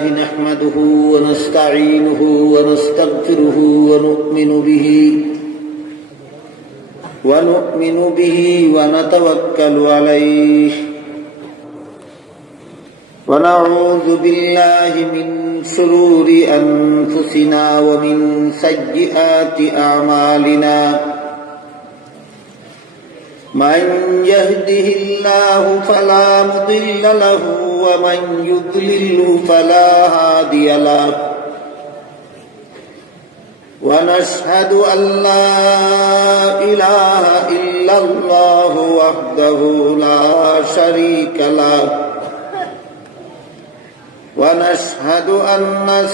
لله نحمده ونستعينه ونستغفره ونؤمن به ونتوكل عليه ونعوذ بالله من شرور أنفسنا ومن سيئات أعمالنا من يهده الله فلا مضل له ومن يضلل فلا هادي له ونشهد أن لا إله إلا الله وحده لا شريك له ونشهد أن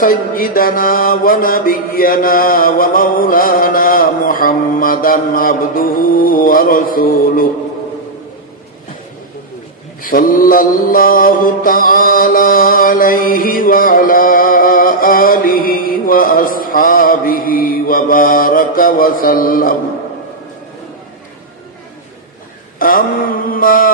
سيدنا ونبينا ومولانا محمدا عبده ورسوله صلى الله تعالى عليه وعلى آله وأصحابه وبارك وسلم أما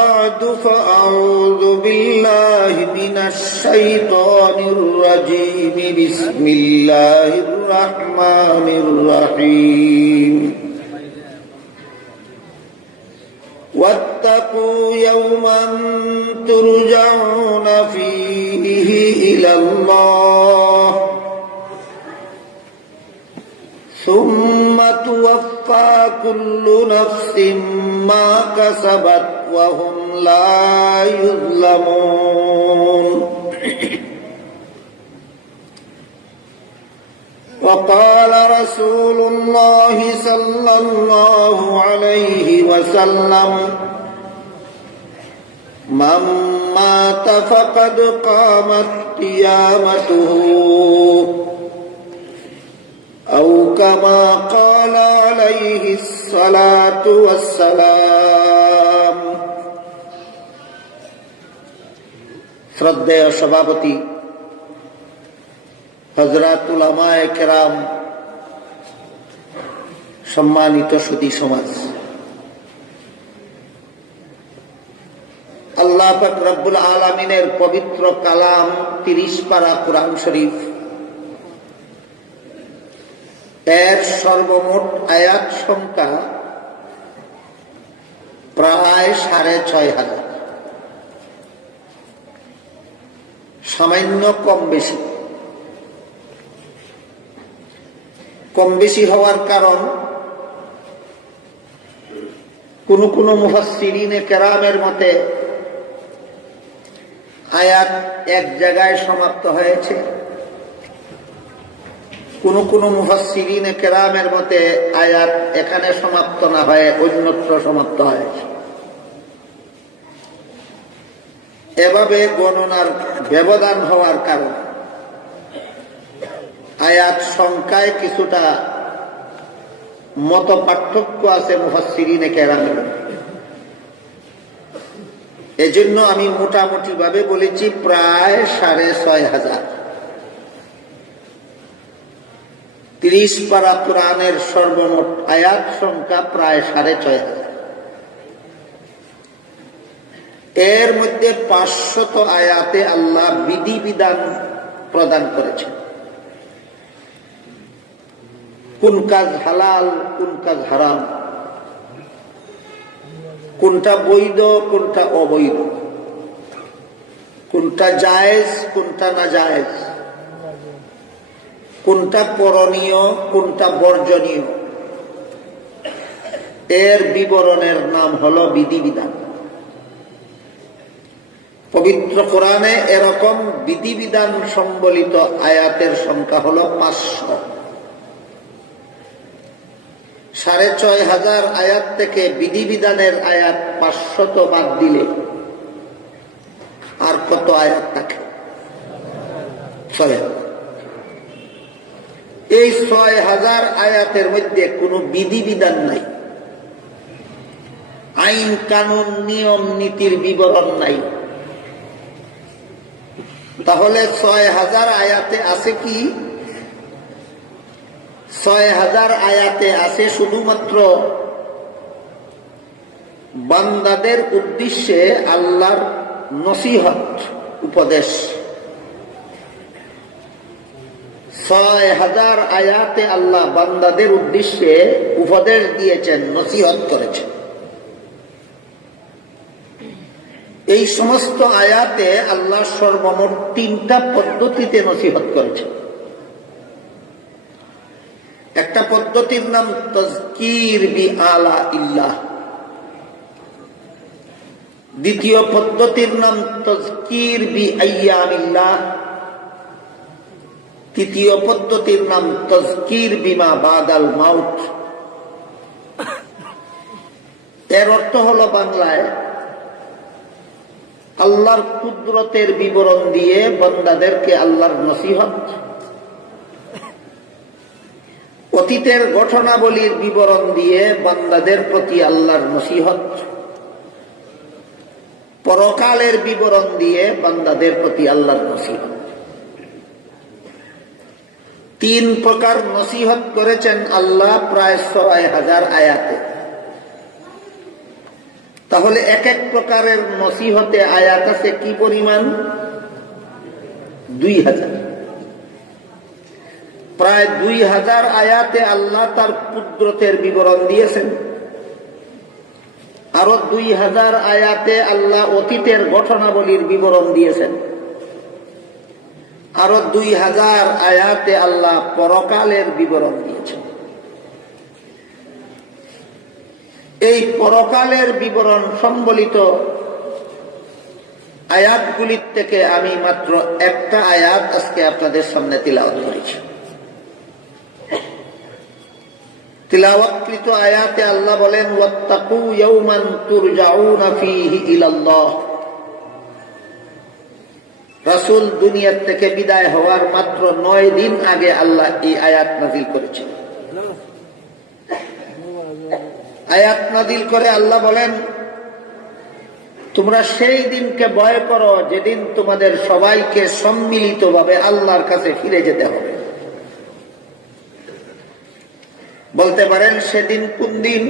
بعد فأعوذ بالله من الشيطان الرجيم بسم الله الرحمن الرحيم واتقوا يوما ترجعون فيه إلى الله ثم توفى كل نفس ما كسبت وهم لا يظلمون وقال رسول الله صلى الله عليه وسلم من مات فقد قامت قيامته أو كما قال عليه الصلاة والسلام শ্রদ্ধেয় সভাপতি হযরত উলামায়ে কেরাম, সম্মানিত সুধী সমাজ, আল্লাহ পাক রব্বুল আলামিনের পবিত্র কালাম ৩০ পারা কুরআন শরীফ এর সর্বমোট আয়াত সংখ্যা প্রায় ৬৫০০। সামান্য কম বেশি হওয়ার কারণ কোন মুফাসসিরিনে কেরামের মতে আয়াত এক জায়গায় সমাপ্ত হয়েছে, কোন মুফাসসিরিনে কেরামের মতে আয়াত এখানে সমাপ্ত না হয়ে অন্যত্র সমাপ্ত হয়েছে। এভাবে গণনার ব্যবধান হওয়ার কারণে আয়াত সংখ্যায় কিছুটা মত পার্থক্য আছে মুফাসসিরিনে কেরামের। এজন্য আমি মোটামুটি ভাবে বলেছি প্রায় ৬৫০০। ৩০ পারা কোরআনের সর্বমোট আয়াত সংখ্যা প্রায় ৬৫০০। এর মধ্যে ৫০০ আয়াতে আল্লাহ বিধিবিধান প্রদান করেছেন। কোন কাজ হালাল, কোন কাজ হারাম, কোনটা বৈধ, কোনটা অবৈধ, কোনটা জায়েজ, কোনটা নাজায়েজ, কোনটা করণীয়, কোনটা বর্জনীয়, এর বিবরণের নাম হলো বিধিবিধান। পবিত্র কোরআনে এরকম বিধিবিধান সম্বলিত আয়াতের সংখ্যা হলো ৫০০। ৬৫০০ আয়াত থেকে বিধিবিধানের আয়াত ৫০০ বাদ দিলে আর কত আয়াত থাকে? ৬০০০। এই ৬০০০ আয়াতের মধ্যে কোনো বিধিবিধান নাই, আইন কানুন নিয়ম নীতির বিবরণ নাই। তাহলে ৬০০০ আয়াতে আছে কি? ৬০০০ আয়াতে আছে শুধুমাত্র বান্দাদের উদ্দেশ্যে আল্লাহর নসিহত, উপদেশ, 6000 আয়াতে আল্লাহ বান্দাদের উদ্দেশ্যে উপদেশ দিয়েছেন, নসিহত করেছেন। এই সমস্ত আয়াতে আল্লাহ সর্বমোট 3টা পদ্ধতিতে নসিহত করেছেন। একটা পদ্ধতির নাম তাজকির বি আলা ইল্লাহ, দ্বিতীয় পদ্ধতির নাম তাজকির বি আইয়ামিল্লাহ, তৃতীয় পদ্ধতির নাম তাজকির বিমা বাদাল মাউত। এর অর্থ হলো বাংলায় আল্লাহর কুদরতের বিবরণ দিয়ে বান্দাদেরকে আল্লাহর নসিহত, অতীতের ঘটনাবলীর বিবরণ দিয়ে বান্দাদের প্রতি আল্লাহর নসিহত, পরকালের বিবরণ দিয়ে বান্দাদের প্রতি আল্লাহর নসিহত। 3 প্রকার নসিহত করেছেন আল্লাহ প্রায় 6000 আয়াতে। তাহলে এক এক প্রকারের নসিহতে আয়াত আছে কি পরিমাণ? 2000। প্রায় 2000 আয়াতে আল্লাহ তার কুদরতের বিবরণ দিয়েছেন। আরো 2000 আয়াতে আল্লাহ অতীতের ঘটনাবলীর বিবরণ দিয়েছেন। আরো 2000 আয়াতে আল্লাহ পরকালের বিবরণ দিয়েছেন। এই পরকালের বিবরণ সম্বলিত আয়াতগুলির থেকে আমি মাত্র একটা আয়াত আজকে আপনাদের সামনে তিলাওয়াত করেছি। তিলাওয়াতকৃত আয়াতে আল্লাহ বলেন, ওয়াত্তাকু ইয়াওমান তুরজাউনা ফীহি ইলাল্লাহ। রাসূল দুনিয়া থেকে বিদায় হওয়ার মাত্র 9 দিন আগে আল্লাহ এই আয়াত নাযিল করেছেন। আয়াত নাযিল করে আল্লাহ বলেন, তোমরা সেই দিনকে ভয় করো যেদিন তোমাদের সবাইকে সম্মিলিতভাবে আল্লাহর কাছে ফিরে যেতে হবে। বলতে পারেন সেদিন কোন দিন?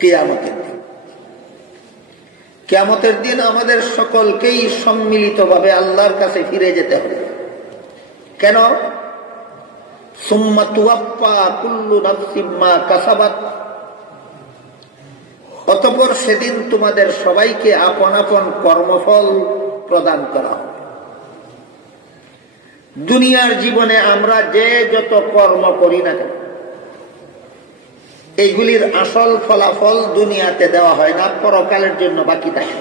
কিয়ামতের দিন। কিয়ামতের দিন আমাদের সকলকেই সম্মিলিতভাবে আল্লাহর কাছে ফিরে যেতে হবে। কেন? সুম্মা তুওয়াফা কুল্লু নাফসিম মা কাসাবাত। অতঃপর সেদিন তোমাদের সবাইকে আপন আপন কর্মফল প্রদান করা হবে। দুনিয়ার জীবনে আমরা যে যত কর্ম করি না কেন, এইগুলির আসল ফলাফল দুনিয়াতে দেওয়া হয় না, পরকালের জন্য বাকি থাকে।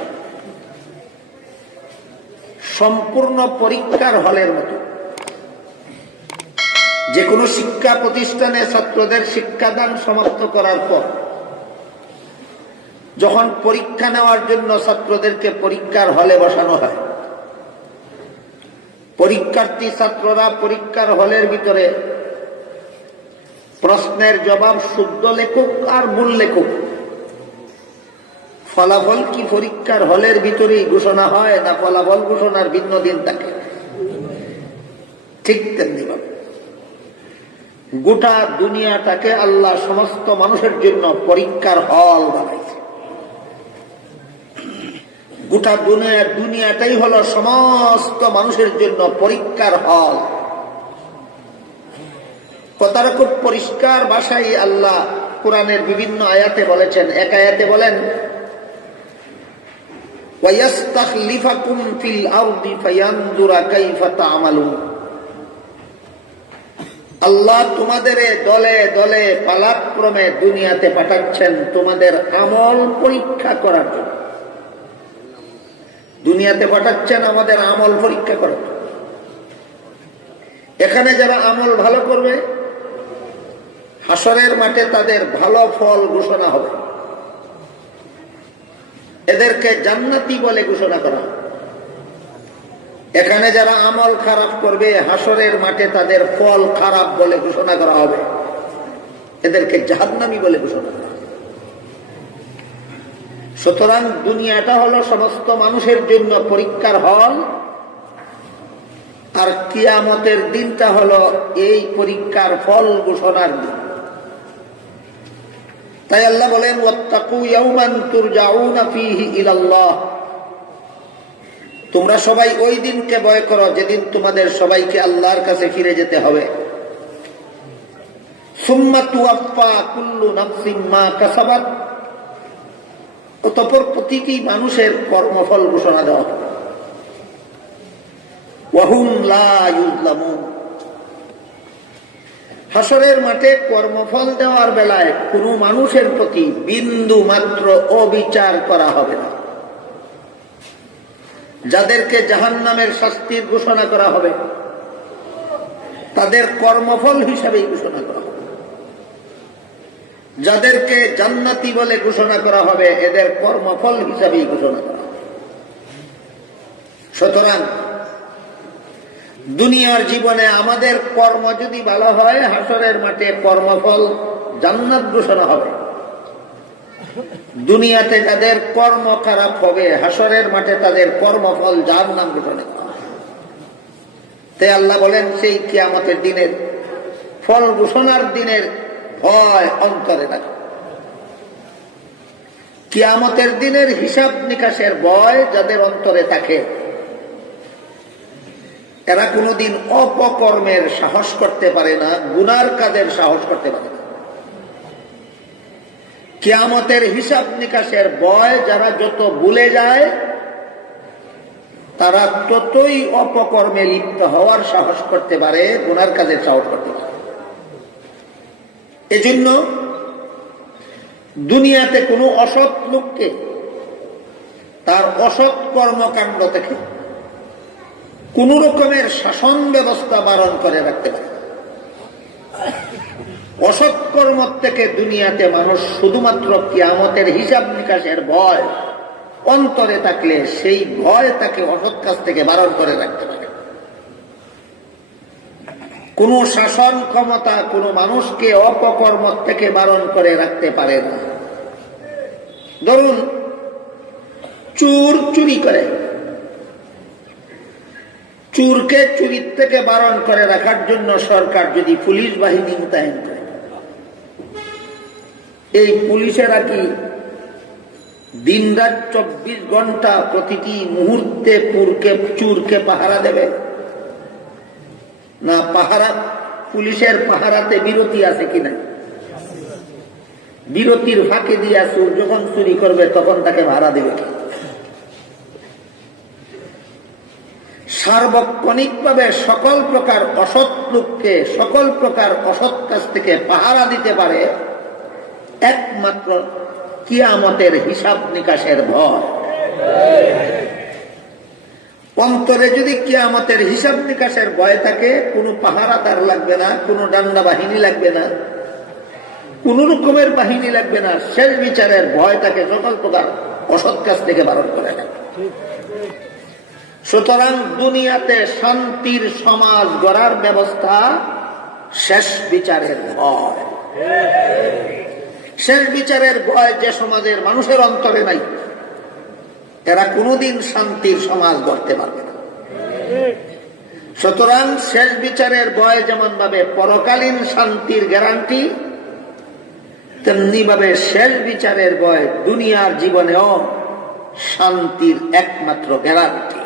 সম্পূর্ণ পরীক্ষার হলের মতো। যে কোনো শিক্ষা প্রতিষ্ঠানে ছাত্রদের শিক্ষাদান সমাপ্ত করার পর যখন পরীক্ষা নেওয়ার জন্য ছাত্রদেরকে পরীক্ষার হলে বসানো হয়, পরীক্ষার্থী ছাত্ররা পরীক্ষার হলের ভিতরে প্রশ্নের জবাব শুদ্ধ লেখুক আর ভুল লেখুক, ফলাফল কি পরীক্ষার হলের ভিতরেই ঘোষণা হয় না ফলাফল ঘোষণার ভিন্ন দিন থাকে? ঠিক তেমনি ভাবে গোটা দুনিয়াটাকে আল্লাহ সমস্ত মানুষের জন্য পরীক্ষার হল বানাইছে। গোটা দুনিয়াটাই হলো সমস্ত মানুষের জন্য পরীক্ষার হল। কথাটা খুব পরিষ্কার ভাষায় আল্লাহ কোরআনের বিভিন্ন আয়াতে বলেছেন। এক আয়াতে বলেন, ওয়ায়াস্তাখলিফাকুম ফিল আরদি ফায়ানজুরা কাইফা তা'মালুন। আল্লাহ তোমাদের দলে দলে পালাক্রমে দুনিয়াতে পাঠাচ্ছেন তোমাদের আমল পরীক্ষা করার জন্য। দুনিয়াতে পাঠাচ্ছেন আমাদের আমল পরীক্ষা করার জন্য। এখানে যারা আমল ভালো করবে, হাসরের মাঠে তাদের ভালো ফল ঘোষণা হবে, এদেরকে জান্নাতি বলে ঘোষণা করা হবে। এখানে যারা আমল খারাপ করবে, হাসরের মাঠে তাদের ফল খারাপ বলে ঘোষণা করা হবে, এদেরকে জাহান্নামী বলে ঘোষণা করা হবে। সুতরাং দুনিয়াটা হলো সমস্ত মানুষের জন্য পরীক্ষার হল, আর কিয়ামতের দিনটা হলো এই পরীক্ষার ফল ঘোষণার দিন। তাই আল্লাহ বলেন, ওয়াত্তাকু ইয়াওমান তুরজাউনা ফীহি ইলাল্লাহ। তোমরা সবাই ওই দিনকে ভয় করো যেদিন তোমাদের সবাইকে আল্লাহর কাছে ফিরে যেতে হবে। সুম্মা তুওয়াফা কুল্লু নাফসিন মা কাসাবাত, অতঃপর প্রতিটি মানুষের কর্মফল ঘোষণা দেওয়া হবে। ওয়া হুম লা ইউযলামুন, হাসরের মাঠে কর্মফল দেওয়ার বেলায় কোনো মানুষের প্রতি বিন্দু মাত্র অবিচার করা হবে না। যাদেরকে জাহান্নামের শাস্তির ঘোষণা করা হবে তাদের কর্মফল হিসাবেই ঘোষণা করা হবে, যাদেরকে জান্নাতি বলে ঘোষণা করা হবে এদের কর্মফল হিসাবেই ঘোষণা করা হবে। সুতরাং দুনিয়ার জীবনে আমাদের কর্ম যদি ভালো হয়, হাসরের মাঠে কর্মফল জান্নাত ঘোষণা হবে। দুনিয়াতে যাদের কর্ম খারাপ হবে, হাসরের মাঠে তাদের কর্মফল জাহান্নাম ঘোষণা করা হবে। তাই আল্লাহ বলেন, সেই কিয়ামতের দিনের ফল ঘোষণার দিনের ভয় অন্তরে রাখো। কিয়ামতের দিনের হিসাব নিকাশের ভয় যাদের অন্তরে থাকে, এরা কোনোদিন অপকর্মের সাহস করতে পারে না, গুনার কাজের সাহস করতে পারে না। কিয়ামতের হিসাব নিকাশের ভয় যারা যত ভুলে যায়, তারা ততই অপকর্মে লিপ্ত হওয়ার সাহস করতে পারে, গুনার কাজের সাহস করতে পারে। এজন্য দুনিয়াতে কোনো অসৎ লোককে তার অসৎ কর্মকাণ্ড থেকে কোন রকমের শাসন ব্যবস্থা বারণ করে রাখতে পারে। অসৎ কর্ম থেকে দুনিয়াতে মানুষ শুধুমাত্র কিয়ামতের হিসাব নিকাশের ভয় অন্তরে থাকলে সেই ভয় তাকে অসৎ কাজ থেকে বারণ করে রাখতে পারে। কোন শাসন ক্ষমতা কোন মানুষকে অপকর্ম থেকে বারণ করে রাখতে পারে না। ধরুন, চোর চুরি করে, চোরকে চুরির থেকে বারণ করে রাখার জন্য সরকার যদি পুলিশ বাহিনী মোতায়েন করে, এই পুলিশেরা কি দিনরাত 24 ঘন্টা প্রতিটি মুহূর্তে চোরকে পাহারা দেবে? না, পাহারা, পুলিশের পাহারাতে বিরতি আছে কিনা? বিরতির ফাঁকে দিয়া চোর যখন চুরি করবে তখন তাকে ভাড়া দেবে কি? সার্বক্ষণিকভাবে সকল প্রকার অসৎ লোককে সকল প্রকার অসৎ কাজ থেকে পাহারা দিতে পারে একমাত্র কিয়ামতের হিসাব নিকাশের ভয়। অন্তরে যদি কিয়ামতের হিসাব নিকাশের ভয় থাকে, কোনো পাহারাদার লাগবে না, কোনো ডান্ডা বাহিনী লাগবে না, কোন রকমের বাহিনী লাগবে না। শেষ বিচারের ভয় তাকে সকল প্রকার অসৎ কাজ থেকে বারণ করে না। সুতরাং দুনিয়াতে শান্তির সমাজ গড়ার ব্যবস্থা শেষ বিচারের ভয়। শেষ বিচারের ভয় যে সমাজের মানুষের অন্তরে নাই, এরা কোনোদিন শান্তির সমাজ গড়তে পারবে না। সুতরাং শেষ বিচারের ভয় যেমন ভাবে পরকালীন শান্তির গ্যারান্টি, তেমনি ভাবে শেষ বিচারের ভয় দুনিয়ার জীবনেও শান্তির একমাত্র গ্যারান্টি।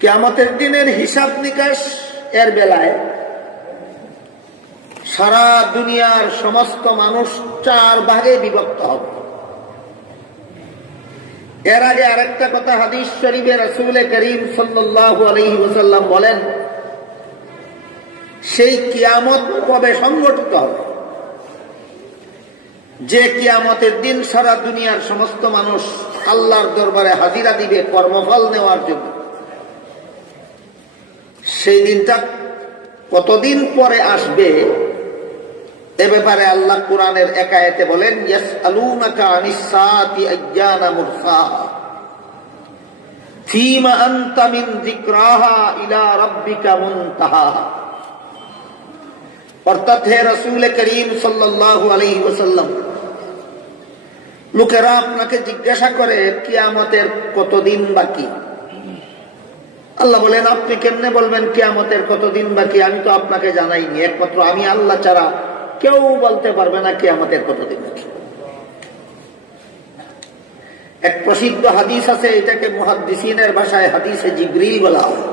কিয়ামতের দিনের হিসাব নিকাশ এর বেলায় সারা দুনিয়ার সমস্ত মানুষ 4 ভাগে বিভক্ত হবে। এর আগে আরেকটা কথা হাদিস শরীফে রাসূল করিম সাল্লাল্লাহু আলাইহি ওয়াসাল্লাম বলেন, সেই কিয়ামত কবে সংঘটিত হবে? যে কিয়ামতের দিন সারা দুনিয়ার সমস্ত মানুষ আল্লাহর দরবারে হাজিরা দিবে কর্মফল নেওয়ার জন্য। সেই দিনটা কতদিন পরে আসবে এ ব্যাপারে আল্লাহ কুরআনের এক আয়াতে বলেন, ইয়াসআলুনাকা আনিস সাআতি আইয়ানা মুরসাহা ফীমা আনতা মিন যিকরাহা ইলা রাব্বিকা মুনতাহাহা। অর্থাৎ হে রাসূল করিম সাল্লাল্লাহু আলাইহি ওয়াসাল্লাম, লোকেরা আপনাকে জিজ্ঞাসা করে কিয়ামতের কতদিন বাকি। আল্লাহ বলেন, আপনি কেমনে বলবেন কিয়ামতের কতদিন বাকি? আমি তো আপনাকে জানাইনি। একমাত্র আমি আল্লাহ ছাড়া কেউ বলতে পারবে না কিয়ামতের কতদিন বাকি। এক প্রসিদ্ধ হাদিস আছে, এটাকে মুহাদ্দিসিনের ভাষায় হাদিসে জিবরিল বলা হয়।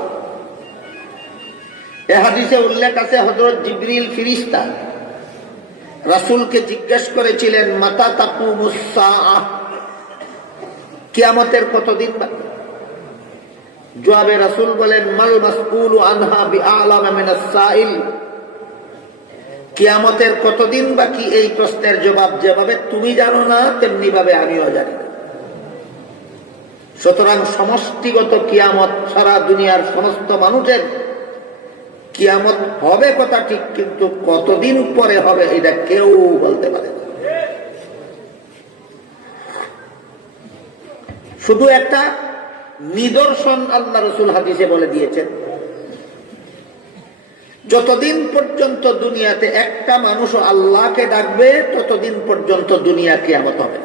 এই হাদিসে উল্লেখ আছে হযরত জিবরিল ফেরেশতা রাসূলকে জিজ্ঞেস করেছিলেন, মাতা তাকুমুস সাআহ, কিয়ামতের কতদিন বাকি? জবাবে রাসূল বলেন, মাল মাসউলু আনহা বিআলামা মিনাস সাইল, কিয়ামতের কতদিন বাকি এই প্রশ্নের জবাব যেভাবে তুমি জানো না তেমনি ভাবে আমিও জানি না। সুতরাং সমষ্টিগত কিয়ামত, সারা দুনিয়ার সমস্ত মানুষের কিয়ামত হবে কথা ঠিক, কিন্তু কতদিন পরে হবে এটা কেউ বলতে পারে না। শুধু একটা নিদর্শন আল্লাহ রাসূল হাদিসে বলে দিয়েছেন, যতদিন পর্যন্ত দুনিয়াতে একটা মানুষ আল্লাহকে ডাকবে ততদিন পর্যন্ত দুনিয়া কিয়ামত হবে।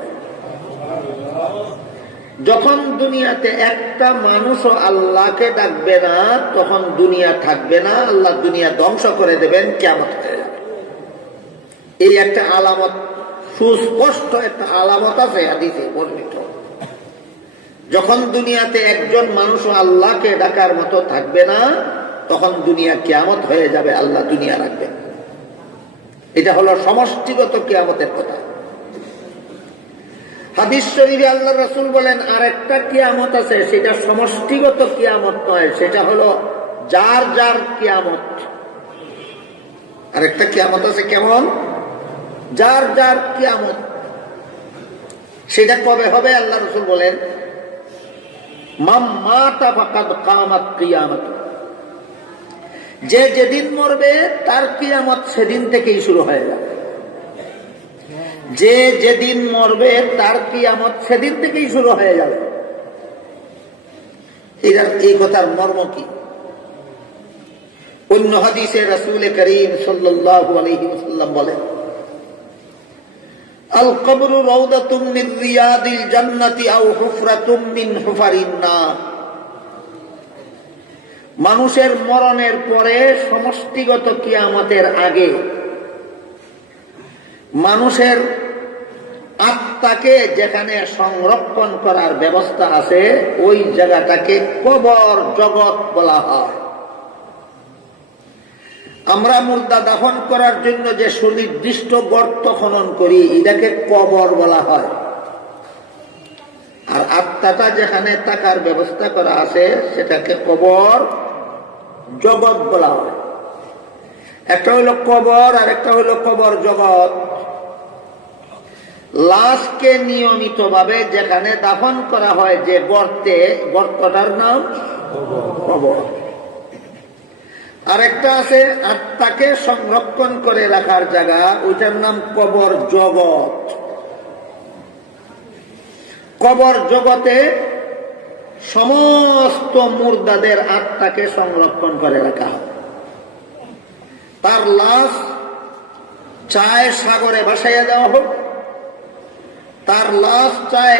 যখন দুনিয়াতে একটা মানুষও আল্লাহকে ডাকবে না তখন দুনিয়া থাকবে না, আল্লাহ দুনিয়া ধ্বংস করে দেবেন, কিয়ামত হয়ে যাবে। এই একটা আলামত, সুস্পষ্ট একটা আলামত আছে হাদিসে বর্ণিত। যখন দুনিয়াতে একজন মানুষও আল্লাহকে ডাকার মতো থাকবে না তখন দুনিয়া কিয়ামত হয়ে যাবে, আল্লাহ দুনিয়া রাখবেন। এটা হলো সমষ্টিগত কিয়ামতের কথা। হাদিস শরীফে আল্লাহ রাসূল বলেন আরেকটা কিয়ামত আছে, সেটা সমষ্টিগত কিয়ামত নয়, সেটা হলো যার যার কিয়ামত। আরেকটা কিয়ামত আছে, কেমন? যার যার কিয়ামত। সেটা কবে হবে? আল্লাহ রাসূল বলেন, মান মাতা ফাকাদ কামাত কিয়ামত, যে যেদিন মরবে তার কিয়ামত সেদিন থেকেই শুরু হয়ে যাবে। যে যেদিন মরবে তার কিয়ামত সেদিন থেকেই শুরু হয়ে যাবে। এই কথার মর্ম কি? অন্য হাদিসে রাসূল করিম সাল্লাল্লাহু আলাইহি ওয়াসাল্লাম বলেন, আল কবরু রাউদাতুম মিন রিয়াদিল জান্নাতি আও হুফরাতুম মিন হুফারিন নার। মানুষের মরণের পরে সমষ্টিগত কিয়ামতের আগে মানুষের আত্মাকে যেখানে সংরক্ষণ করার ব্যবস্থা আছে ওই জায়গাটাকে কবর জগৎ বলা হয়। আমরা মুর্দা দাফন করার জন্য যে সুনির্দিষ্ট গর্ত খনন করি এটাকে কবর বলা হয়। আর আত্মাটা যেখানে থাকার ব্যবস্থা করা আছে সেটাকে কবর জগৎ বলা হয়। একটা হইল কবর আর একটা হইল কবর জগৎ। লাশকে নিয়মিতভাবে যেখানে দাফন করা হয় যে গর্তে, গর্তটার নাম কবর। আরেকটা আছে আত্মাকে সংরক্ষণ করে রাখার জায়গা, ওইটার নাম কবর জগৎ। কবর জগতে সমস্ত মুর্দাদের আত্মাকে সংরক্ষণ করে রাখা হয়। তার লাশ চায় সাগরে ভাসাইয়া দেওয়া হোক, তার লাশ চায়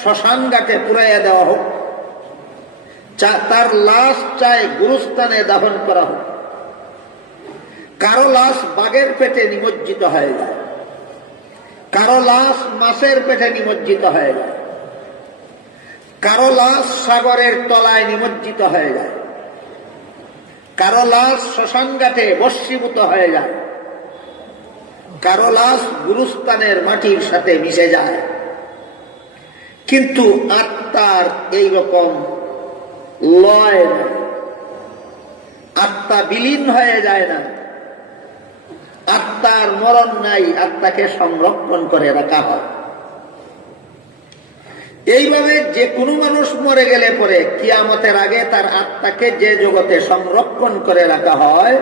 শ্মশান ঘাটে পুরাইয়া দেওয়া হোক, তার লাশ চায় গুরুস্থানে দাফন করা হোক। কারো লাশ বাঘের পেটে নিমজ্জিত হয়ে যায়, কারো লাশ মাছের পেটে নিমজ্জিত হয়ে যায়, কারো লাশ সাগরের তলায় নিমজ্জিত হয়ে যায়, কারো লাশ শ্মশান ঘাটে বস্মীভূত হয়ে যায়, কারো লাশ গুরুস্থানের মাটির সাথে মিশে যায়। কিন্তু আত্মার এইরকম লয় নাই, আত্মা বিলীন হয়ে যায় না, আত্মার মরণ নাই, আত্মাকে সংরক্ষণ করে রাখা হয়। এইভাবে যে কোনো মানুষ মরে গেলে পরে কিয়ামতের আগে তার আত্মাকে যে জগতে সংরক্ষণ করে রাখা হয়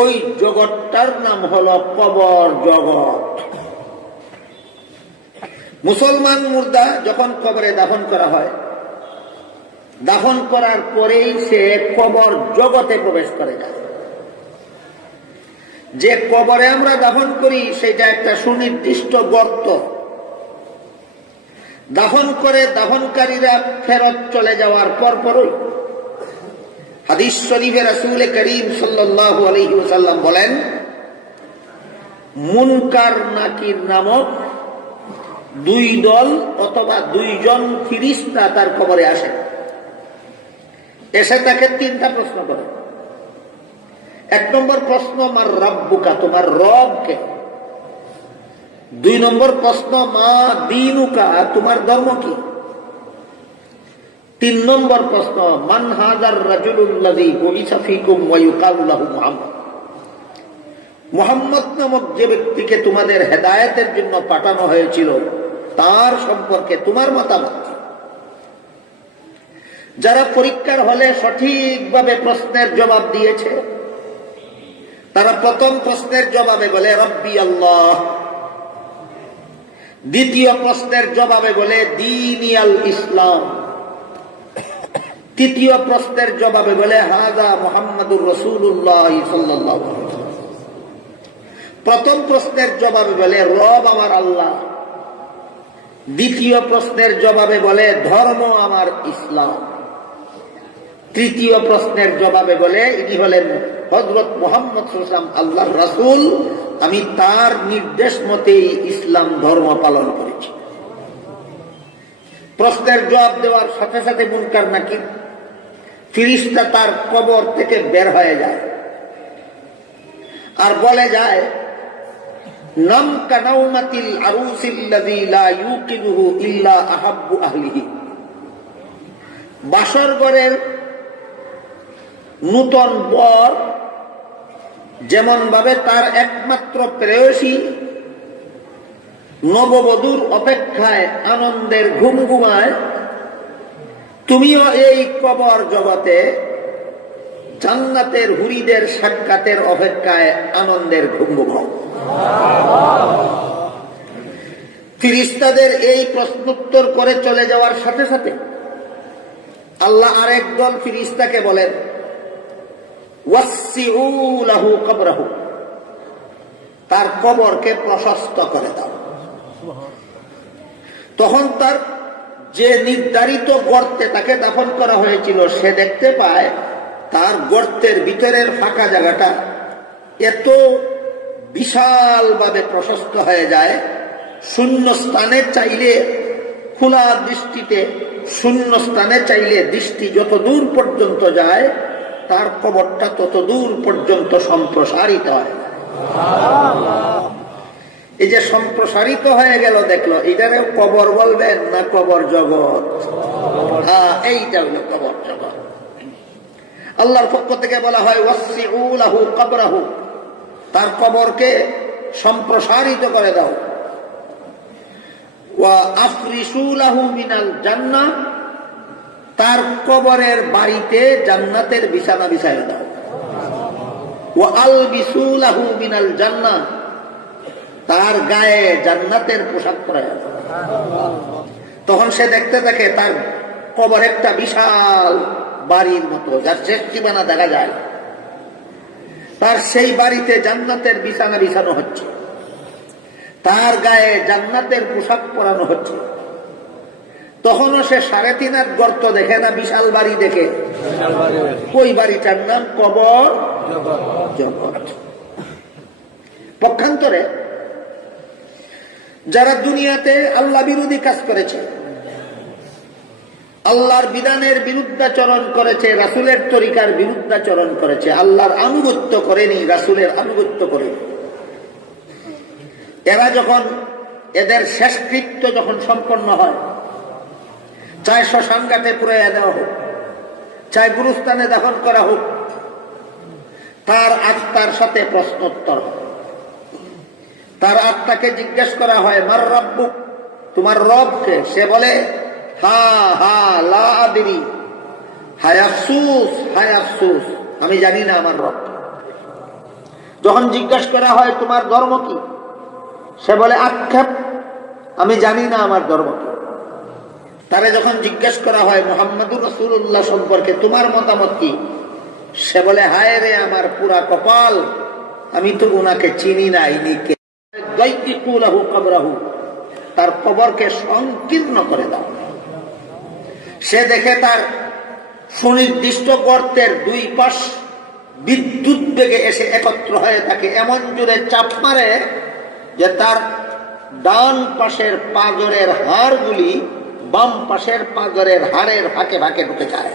ওই জগৎটার নাম হলো কবর জগৎ। মুসলমান মুর্দা যখন কবরে দাফন করা হয়, দাফন করার পরেই সে কবর জগতে প্রবেশ করে যায়। যে কবরে আমরা দাফন করি সেটা একটা সুনির্দিষ্ট গর্ত। দাফন করে দাফনকারীরা ফেরত চলে যাওয়ার পরপরই হাদিস শরীফে রাসূল করিম সাল্লাল্লাহু আলাইহি ওয়াসাল্লাম বলেন, মুনকার নাকির নামক দুই দল অথবা দুইজন ফিরিস্তা তার কবরে আসে, এসে তাকে তিনটা প্রশ্ন করে। এক নম্বর প্রশ্ন, মার রাব্বুকা, তোমার রব কে? দুই নম্বর প্রশ্ন, মা দীনুকা, তোমার ধর্ম কি? তিন নম্বর প্রশ্ন, মান হাযার রাজুলুল্লাযী বুইসা ফীকুম ওয়া ইউকালু লাহু মুহাম্মদ, মুহাম্মদ নামক যে ব্যক্তিকে তোমাদের হেদায়েতের জন্য পাঠানো হয়েছিল তার সম্পর্কে তোমার মতামত। যারা পরীক্ষার হলে সঠিকভাবে প্রশ্নের জবাব দিয়েছে তারা প্রথম প্রশ্নের জবাবে বলে রব্বি আল্লাহ, দ্বিতীয় প্রশ্নের জবাবে বলে দীনি আল ইসলাম, তৃতীয় প্রশ্নের জবাবে বলে হাযা মুহাম্মাদুর রাসূলুল্লাহ সাল্লাল্লাহু আলাইহি ওয়াসাল্লাম। প্রথম প্রশ্নের জবাবে বলে রব আমার আল্লাহ, দ্বিতীয় প্রশ্নের জবাবে বলে ধর্ম আমার ইসলাম, তৃতীয় প্রশ্নের জবাবে বলে ইনি হলেন হযরত মুহাম্মদ সাল্লাল্লাহু আলাইহি ওয়াসাল্লাম আল্লাহর রাসূল, আমি তার নির্দেশ মতেই ইসলাম ধর্ম পালন করেছি। প্রশ্নের জবাব দেওয়ার সাথে সাথে মুনকার নাকির ফিরিস্তা তার কবর থেকে বের হয়ে যায় আর বলে যায়, নাম কানাউমাতিল আরুসিল্লাযী লা ইউকিনুহু ইল্লা আহাব্বু আহলিহি, বাসর ঘরের নূতন বর যেমন ভাবে তার একমাত্র প্রেয়সী নববধূর অপেক্ষায় আনন্দের ঘুম ঘুমায়, তুমিও এই কবর জগতে জান্নাতের হুরিদের সাক্ষাতের অপেক্ষায় আনন্দের ঘুম ঘুমাও। ফিরিস্তাদের এই প্রশ্নোত্তর করে চলে যাওয়ার সাথে সাথে আল্লাহ আরেক দল ফিরিস্তাকে বলেন, ওয়াসসিউ লাহু কবরাহু, তার কবরকে প্রশস্ত করে দাও। তখন তার যে নির্ধারিত গর্তে তাকে দাফন করা হয়েছিল সে দেখতে পায় তার গর্তের ভিতরের ফাঁকা জায়গাটা এত বিশালভাবে প্রশস্ত হয়ে যায়, শূন্য স্থানে চাইলে খোলা দৃষ্টিতে, শূন্য স্থানে চাইলে দৃষ্টি যত দূর পর্যন্ত যায় তার কবরটা তত দূর পর্যন্ত সম্প্রসারিত হয়। এই যে সম্প্রসারিত হয়ে গেল দেখলো, এটারে কবর বলবেন না কবর জগৎ? হ্যাঁ, এইটা হলো কবর জগৎ। আল্লাহর পক্ষ থেকে বলা হয় ওয়াসসিউ লাহু কবরাহু, তার কবরকে সম্প্রসারিত করে দাও। ওয়া আফরিশু লাহু মিনাল জান্নাহ, তার কবরের বাড়িতে জান্নাতের বিছানা বিছায় দাও। ওয়া আলবিসু লাহু মিনাল জান্নাহ, তার গায়ে জান্নাতের পোশাক পরায় দাও। তখন সে দেখতে থাকে তার কবর একটা বিশাল বাড়ির মতো, যার শেষ সীমানা দেখা যায়, তার সেই বাড়িতে জান্নাতের বিছানা বিছানো হচ্ছে, তার গায়ে জান্নাতের পোশাক পরানো হচ্ছে। তখনও সে 3.5 হাত গর্ত দেখে না, বিশাল বাড়ি দেখে। ওই বাড়িটার নাম কবর জগৎ। পক্ষান্তরে যারা দুনিয়াতে আল্লাহ বিরোধী কাজ করেছে, আল্লাহর বিধানের বিরুদ্ধাচরণ করেছে, রাসূলের তরিকার বিরুদ্ধাচরণ করেছে, আল্লাহর আনুগত্য করেনি, রাসূলের আনুগত্য করেনি, এরা যখন এদের শেষকৃত্য যখন সম্পন্ন হয়, চাই শ্মশানঘাটে পুড়িয়ে দেওয়া হোক, চাই গুরুস্থানে দাফন করা হোক, তার আত্মার সাথে প্রশ্নোত্তর হয়। তার আত্মাকে জিজ্ঞেস করা হয়, মার রাব্বুক, তোমার রবকে? সে বলে হা হা লা আদরি, হায় আফসুস, হায় আফসুস, আমি জানি না আমার রব। যখন জিজ্ঞেস করা হয় তোমার ধর্ম কি, সে বলে আক্ষেপ, আমি জানি না আমার ধর্ম কি। তারে যখন জিজ্ঞেস করা হয় মুহাম্মাদুর রাসূলুল্লাহ সম্পর্কে তোমার মতামত কি, সে বলে হায় রে আমার পুরা কপাল, আমি তো উনাকে চিনি না, ইনি কে? দাইকিকু লাহু কবরাহু, তার কবরকে সংকীর্ণ করে দাও। সে দেখে তার সুনির্দিষ্ট গর্তের দুই পাশ বিদ্যুৎ বেগে এসে একত্র হয়ে থাকে, এমন জোরে চাপ মারে যে তার ডান পাশের পাঁজরের হাড়গুলি বাম পাশের পাঁজরের হাড়ের ফাঁকে ফাঁকে ঢুকে যায়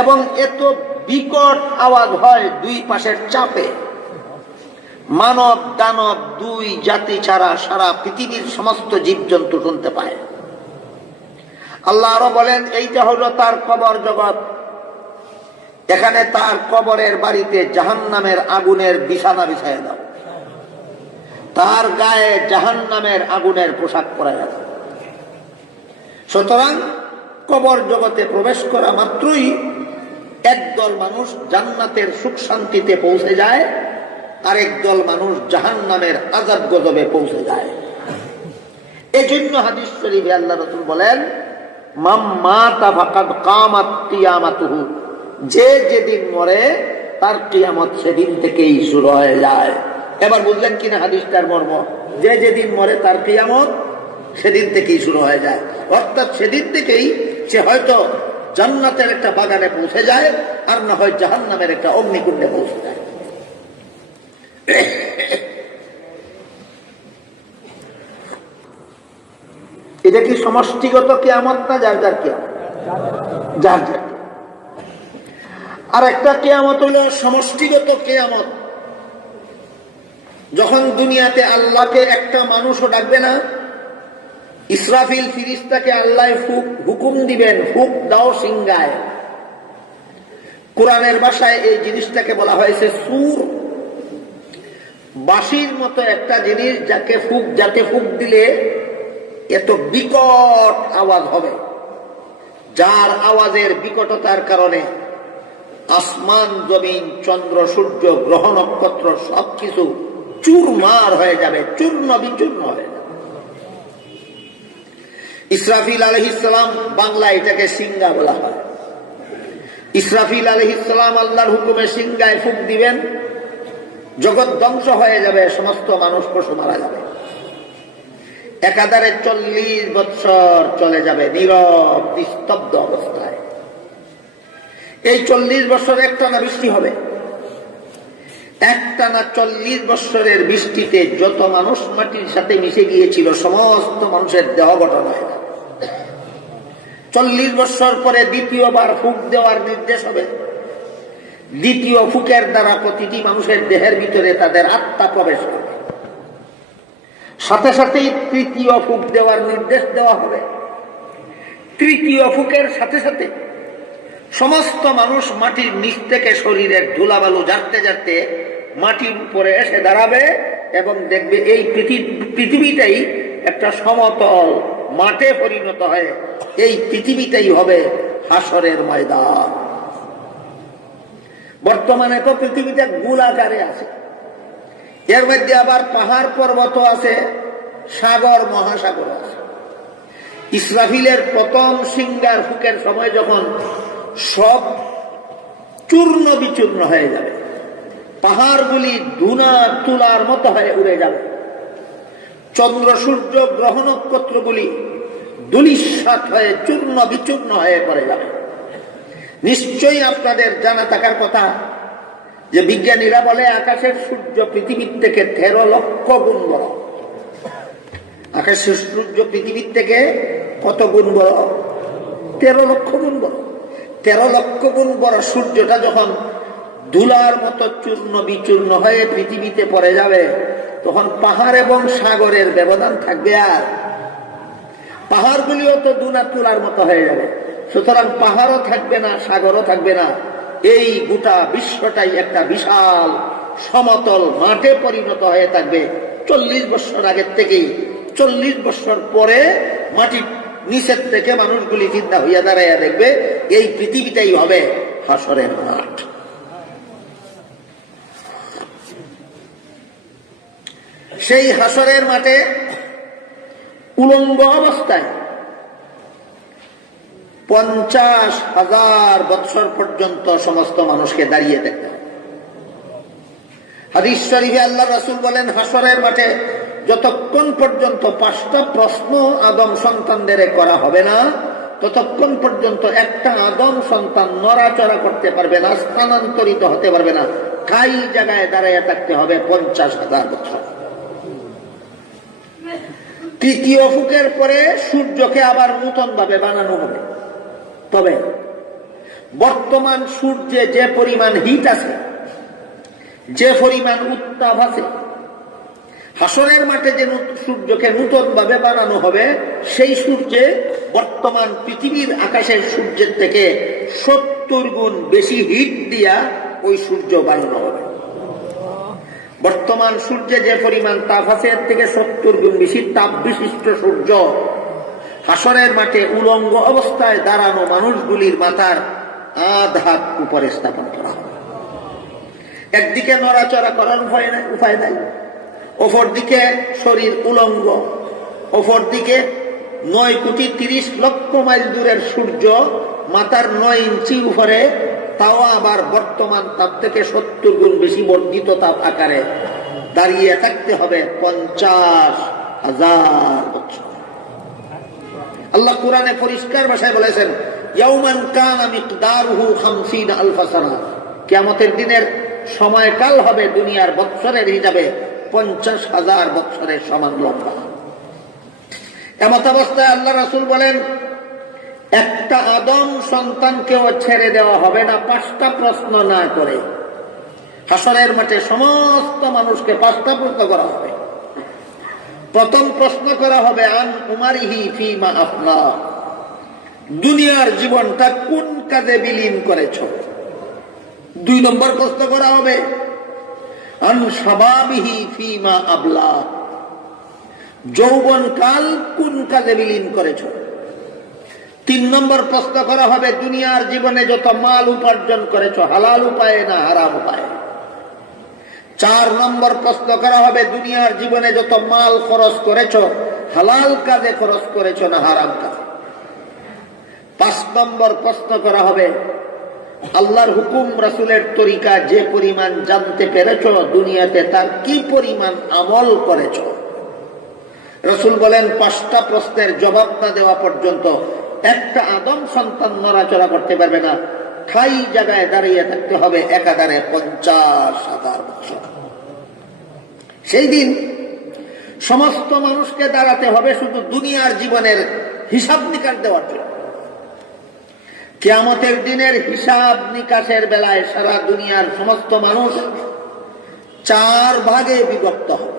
এবং এত বিকট আওয়াজ হয় দুই পাশের চাপে, মানব দানব দুই জাতি ছাড়া সারা পৃথিবীর সমস্ত জীবজন্তু শুনতে পায়। আল্লাহ আরো বলেন, এইটা হলো তার কবর জগৎ। এখানে তার কবরের বাড়িতে জাহান্নামের আগুনের বিছানা বিছায় দাও, তার গায়ে জাহান্নামের আগুনের পোশাক পরায় দাও। সুতরাং কবর জগতে প্রবেশ করা মাত্রই একদল মানুষ জান্নাতের সুখ শান্তিতে পৌঁছে যায়, আরেক দল মানুষ জাহান্নামের আযাব গজবে পৌঁছে যায়। এজন্য হাদিস শরীফে আল্লাহ রাসূল বলেন, মান মাতা ফাকাদ কামাত কিয়ামাতুহু, যে যেদিন মরে তার কিয়ামত সেদিন থেকেই শুরু হয়ে যায়। এবার বুঝলেন কিনা হাদিসটার মর্ম? যে যেদিন মরে তার কিয়ামত সেদিন থেকেই শুরু হয়ে যায়, অর্থাৎ সেদিন থেকেই সে হয়তো জান্নাতের একটা বাগানে পৌঁছে যায়, আর না হয় জাহান্নামের একটা অগ্নিকুণ্ডে পৌঁছে যায়। এটা কি সমষ্টিগত কিয়ামত না যার যার কিয়ামত? যার যার। আর একটা কিয়ামত হলো সমষ্টিগত কিয়ামত, যখন দুনিয়াতে আল্লাহকে একটা মানুষও ডাকবে না, ইসরাফিল ফিরিস্তাকে আল্লাহ হুকুম দিবেন, ফুক দাও সিংগায়। কোরআনের ভাষায় এই জিনিসটাকে বলা হয়েছে সুর, বাঁশির মতো একটা জিনিস যাতে ফুক দিলে এত বিকট আওয়াজ হবে, যার আওয়াজের বিকটতার কারণে আসমান জমিন চন্দ্র সূর্য গ্রহ নক্ষত্র সবকিছু চুরমার হয়ে যাবে, চূর্ণ বিচূর্ণ হয়ে যাবে। ইসরাফিল আলাইহিস সালাম, বাংলা এটাকে সিংগা বলা হয়। ইসরাফিল আলাইহিস সালাম আল্লাহর হুকুমে সিংগায় ফুক দিবেন, জগৎ ধ্বংস হয়ে যাবে, সমস্ত মানুষ পশু মারা যাবে। একাধারে 40 বৎসর চলে যাবে নীরব নিস্তব্ধ অবস্থায়। এই 40 বৎসর একটানা বৃষ্টি হবে। একটানা 40 বৎসরের বৃষ্টিতে যত মানুষ মাটির সাথে মিশে গিয়েছিল সমস্ত মানুষের দেহ গঠন হয়ে যাবে। 40 বৎসর পরে দ্বিতীয়বার ফুক দেওয়ার নির্দেশ হবে। দ্বিতীয় ফুকের দ্বারা প্রতিটি মানুষের দেহের ভিতরে তাদের আত্মা প্রবেশ করবে। সাথে সাথেই তৃতীয় ফুক দেওয়ার নির্দেশ দেওয়া হবে। তৃতীয় ফুকের সাথে সাথে সমস্ত মানুষ মাটির নিচ থেকে শরীরের ধুলাবালু ঝাড়তে ঝাড়তে মাটির উপরে এসে দাঁড়াবে এবং দেখবে এই পৃথিবীটাই একটা সমতল মাঠে পরিণত হয়। এই পৃথিবীটাই হবে হাসরের ময়দান। বর্তমানে তো পৃথিবীটা গোলাকারে আছে, এর মধ্যে আবার পাহাড় পর্বত আছে, সাগর মহাসাগর আছে। ইসরাফিলের প্রথম সিংগার ফুকের সময় যখন সব চূর্ণ বিচূর্ণ হয়ে যাবে, পাহাড়গুলি ধুনা তুলার মতো হয়ে উড়ে যাবে, চন্দ্র সূর্য গ্রহ নক্ষত্রগুলি ধূলিসাৎ হয়ে চূর্ণ বিচূর্ণ হয়ে পড়ে যাবে। নিশ্চয়ই আপনাদের জানা থাকার কথা যে বিজ্ঞানীরা বলে আকাশের সূর্য পৃথিবীর থেকে 13 লক্ষ গুণ বড়। আকাশের সূর্য পৃথিবীর থেকে কত গুণ বড়? 13 লক্ষ গুণ বড়। 13 লক্ষ গুণ বড় সূর্যটা যখন ধুলার মতো চূর্ণ বিচূর্ণ হয়ে পৃথিবীতে পড়ে যাবে, তখন পাহাড় এবং সাগরের ব্যবধান থাকবে? আর পাহাড়গুলিও তো ধুনা তুলার মতো হয়ে যাবে। সুতরাং পাহাড়ও থাকবে না, সাগরও থাকবে না। এই গোটা বিশ্বটাই একটা বিশাল সমতল মাঠে পরিণত হয়ে থাকবে। 40 বছর আগের থেকেই 40 বছর পরে মাটির নিচের থেকে মানুষগুলি চিন্তা হইয়া দাঁড়াইয়া দেখবে এই পৃথিবীটাই হবে হাসরের মাঠ। সেই হাসরের মাঠে উলঙ্গ অবস্থায় 50,000 বৎসর পর্যন্ত সমস্ত মানুষকে দাঁড়িয়ে দেখতে হবে। হাদিস শরীফে আল্লাহ রাসূল বলেন, হাসরের মাঠে যতক্ষণ পর্যন্ত 5টা প্রশ্ন আদম সন্তানদের করা হবে না, ততক্ষণ পর্যন্ত একটা আদম সন্তান নড়াচড়া করতে পারবে না, স্থানান্তরিত হতে পারবে না। ঠাই জায়গায় দাঁড়াইয়া থাকতে হবে 50,000 বছর। তৃতীয় ফুকের পরে সূর্যকে আবার নূতন ভাবে বানানো হবে। তবে বর্তমান সূর্যে যে পরিমাণ হিট আছে, যে পরিমাণ উত্তাপ আছে, হাসরের মাঠে যে সূর্যকে নূতন ভাবে বানানো হবে, সেই সূর্যে বর্তমান পৃথিবীর আকাশের সূর্যের থেকে 70 গুণ বেশি হিট দিয়া ওই সূর্য বানানো হবে। বর্তমান সূর্যে যে পরিমাণ তাপ আছে, এর থেকে 70 গুণ বেশি তাপ বিশিষ্ট সূর্য হাসরের মাঠে উলঙ্গ অবস্থায় দাঁড়ানো মানুষগুলির মাথার আধ হাত উপরে স্থাপন করা হবে। একদিকে নড়াচড়া করার উপায় নাই, অপর দিকে শরীর উলঙ্গ, অপর দিকে 9,30,00,000 মাইল দূরের সূর্য মাথার 9 ইঞ্চি উপরে, তাও আবার বর্তমান তাপ থেকে 70 গুণ বেশি বর্ধিত তাপ আকারে দাঁড়িয়ে থাকতে হবে 50,000 বছর। আল্লাহ কুরআনে পরিষ্কার ভাষায় বলেছেন, ইয়াউমান কানা মিকদারুহু 50,000 সানা, কিয়ামতের দিনের সময়কাল হবে দুনিয়ার বৎসরের হিসাবে 50,000 বৎসরের সমান লম্বা। এমত অবস্থায় আল্লাহ রাসূল বলেন, একটা আদম সন্তানকেও ছেড়ে দেওয়া হবে না 5টা প্রশ্ন না করে। হাসরের মাঠে সমস্ত মানুষকে 5টা প্রশ্ন করা হবে। প্রথম প্রশ্ন করা হবে, আন উমারিহি ফিমা আফনা, দুনিয়ার জীবনটা কোন কাজে বিলীন করেছ। 2 নম্বর প্রশ্ন করা হবে, আন শাবাবিহি ফিমা আবলা, যৌবনকাল কোন কাজে বিলীন করেছ। 3 নম্বর প্রশ্ন করা হবে, দুনিয়ার জীবনে যত মাল উপার্জন করেছ, হালাল উপায়ে না হারাম উপায়ে। 4 নম্বর প্রশ্ন করা হবে, দুনিয়ার জীবনে যত মাল খরচ করেছ, হালাল কাজে খরচ করেছ না হারাম কাজে। 5 নম্বর প্রশ্ন করা হবে, আল্লাহর হুকুম রাসূলের তরিকা যে পরিমাণ জানতে পেরেছ দুনিয়াতে, তার কি পরিমাণ আমল করেছ। রাসূল বলেন, 5টা প্রশ্নের জবাব না দেওয়া পর্যন্ত একটা আদম সন্তান নড়াচড়া করতে পারবে না, ঠাই জায়গায় দাঁড়িয়ে থাকতে হবে একাধারে 50,000 বছর। সেই দিন সমস্ত মানুষকে দাঁড়াতে হবে শুধু দুনিয়ার জীবনের হিসাব নিকাশ দেওয়ার জন্য। কিয়ামতের দিনের হিসাব নিকাশের বেলায় সারা দুনিয়ার সমস্ত মানুষ 4 ভাগে বিভক্ত হবে।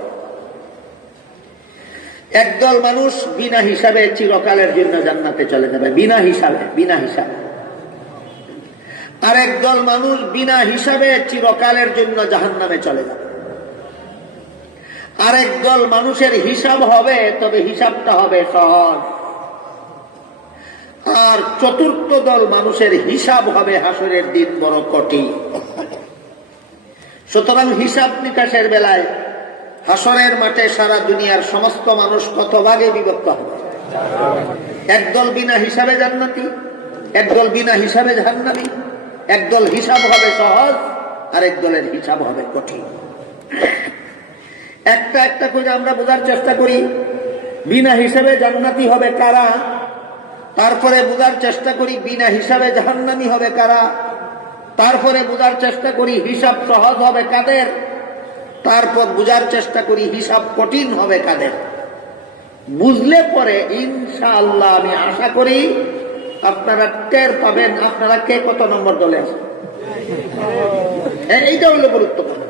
একদল মানুষ বিনা হিসাবে চিরকালের জন্য জান্নাতে চলে যাবে, বিনা হিসাবে। আর একদল মানুষ বিনা হিসাবে চিরকালের জন্য জাহান্নামে চলে যাবে। আর একদল মানুষের হিসাব হবে, তবে হিসাবটা হবে সহজ। আর চতুর্থ দল মানুষের হিসাব হবে হাসরের দিন বড় কঠিন। সুতরাং হিসাব নিকাশের বেলায় হাসরের মাঠে সারা দুনিয়ার সমস্ত মানুষ কত ভাগে বিভক্ত হবে। একদল বিনা হিসাবে জান্নাতি, একদল বিনা হিসাবে জাহান্নামী, একদল হিসাব হবে সহজ, আর একদলের হিসাব হবে কঠিন। একটা একটা করে আমরা বোঝার চেষ্টা করি, বিনা হিসাবে জান্নাতি হবে কারা, তারপরে বোঝার চেষ্টা করি বিনা হিসাবে জাহান্নামী হবে কারা, তারপরে বোঝার চেষ্টা করি হিসাব সহজ হবে কাদের, তারপর বোঝার চেষ্টা করি হিসাব কঠিন হবে কাদের। বুঝলে পরে ইনশাআল্লাহ আমি আশা করি আপনারা টের পাবেন আপনারা কে কত নম্বর দলে আছেন। এইটা হলো গুরুত্বপূর্ণ।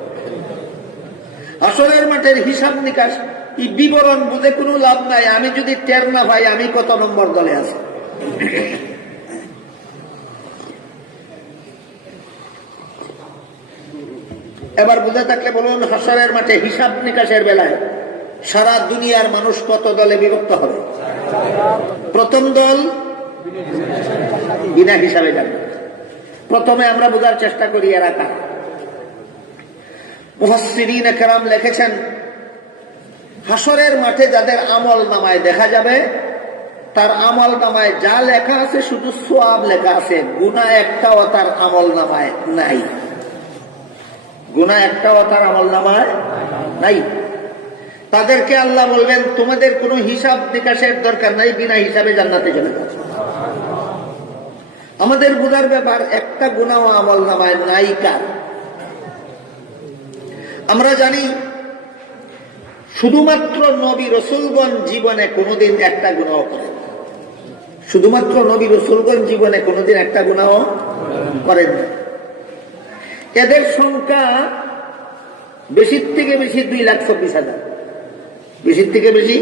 আসরের মাঠের হিসাব নিকাশ এই বিবরণ বুঝে কোনো লাভ নাই আমি যদি টের না পাই আমি কত নম্বর দলে আছি। এবার বুঝে থাকলে বলুন, হাসরের মাঠে হিসাব নিকাশের বেলায় সারা দুনিয়ার মানুষ কত দলে বিভক্ত হবে? প্রথম দল বিনা হিসাবে জানবে। প্রথমে আমরা বোঝার চেষ্টা করি এরা কারা। মুফাসসিরিনে কেরাম লিখেছেন, হাসরের মাঠে যাদের আমল নামায় দেখা যাবে তার আমল নামায় যা লেখা আছে শুধু সওয়াব লেখা আছে, গুনাহ একটাও তার আমল নামায় নাই। গুনাহ একটাও তার আমল নামায় নাই। তাদেরকে আল্লাহ বলবেন তোমাদের কোনো হিসাব নিকাশের দরকার নাই, বিনা হিসাবে জান্নাতে চলে যাও। আমাদের বুঝার ব্যাপার একটা গুনাহ আমল নামায় নাই কার। আমরা জানি শুধুমাত্র নবী রসুলগণ জীবনে কোনোদিন একটা গুনাহ করেন, শুধুমাত্র নবী রসুলগণ জীবনে কোনোদিন একটা গুনাহ করেন। এদের সংখ্যা বেশির থেকে বেশি 2,24,000, বেশির থেকে বেশি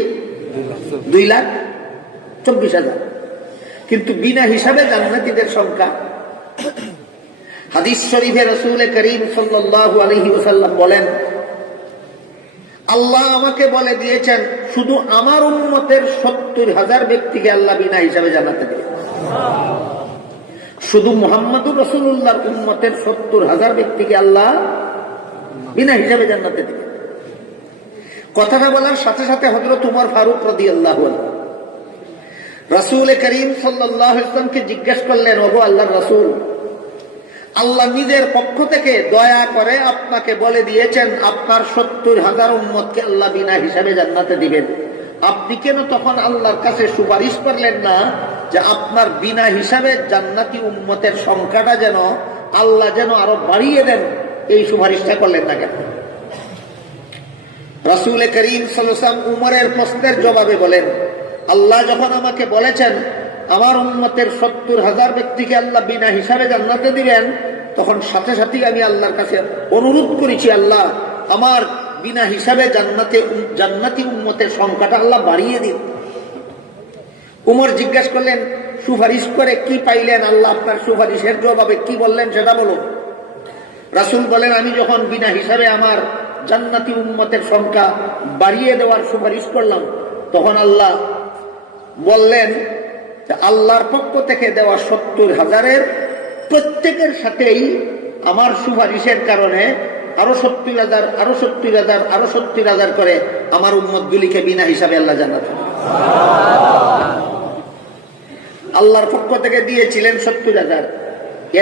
2,24,000, কিন্তু বিনা হিসাবে জান্নাতীদের সংখ্যা। হাদিস শরীফে রাসূল করিম সাল্লাল্লাহু আলাইহি ওয়াসাল্লাম বলেন, আল্লাহ আমাকে বলে দিয়েছেন শুধু আমার উম্মতের 70,000 ব্যক্তিকে আল্লাহ বিনা হিসাবে জান্নাতে দেবেন। শুধু মুহাম্মদুর রাসূলুল্লাহর উম্মতের 70,000 ব্যক্তিকে আল্লাহ বিনা হিসাবে জান্নাতে দেবেন। কথাটা বলার সাথে সাথে হযরত উমর ফারুক রাদিয়াল্লাহু আনহু রাসূল করিম সাল্লাল্লাহু আলাইহি ওয়াসাল্লামকে জিজ্ঞেস করলেন, ওগো আল্লাহর রাসূল, আল্লাহ নিজের পক্ষ থেকে দয়া করে আপনাকে বলে দিয়েছেন আপনার 70,000 উম্মতকে আল্লাহ বিনা হিসাবে জান্নাতে দিবেন, আপনি কেন তখন আল্লাহর কাছে সুপারিশ করলেন না যে আপনার বিনা হিসাবে জান্নাতি উম্মতের সংখ্যাটা যেন আল্লাহ যেন আরো বাড়িয়ে দেন? এই সুপারিশটা করলেন না কেন? রাসূল করিম সাল্লাল্লাহু আলাইহি ওয়াসাল্লাম উমরের প্রশ্নের জবাবে বলেন, আল্লাহ যখন আমাকে বলেছেন আমার উম্মতের 70,000 ব্যক্তিকে আল্লাহ বিনা হিসাবে জান্নাতে দিবেন, তখন সাথে সাথে আমি আল্লাহর কাছে অনুরোধ করেছি, আল্লাহ আমার বিনা হিসাবে জান্নাতি উম্মতের সংখ্যাটা আল্লাহ বাড়িয়ে দিন। উমর জিজ্ঞাসা করলেন, সুপারিশ করে কি পাইলেন? আল্লাহ আপনার সুপারিশের জবাবে কি বললেন সেটা বলো। রাসূল বলেন, আমি যখন বিনা হিসাবে আমার জান্নাতি উম্মতের সংখ্যা বাড়িয়ে দেওয়ার সুপারিশ করলাম, তখন আল্লাহ বললেন আল্লাহর পক্ষ থেকে দেওয়া 70,000-এর প্রত্যেকের সাথেই আমার সুপারিশের কারণে আরো 70,000, আরো 70,000, আরো 70,000 করে আমার উম্মতগুলিকে বিনা হিসাবে আল্লাহ জান্নাতে আল্লাহর পক্ষ থেকে দিয়েছিলেন 70,000।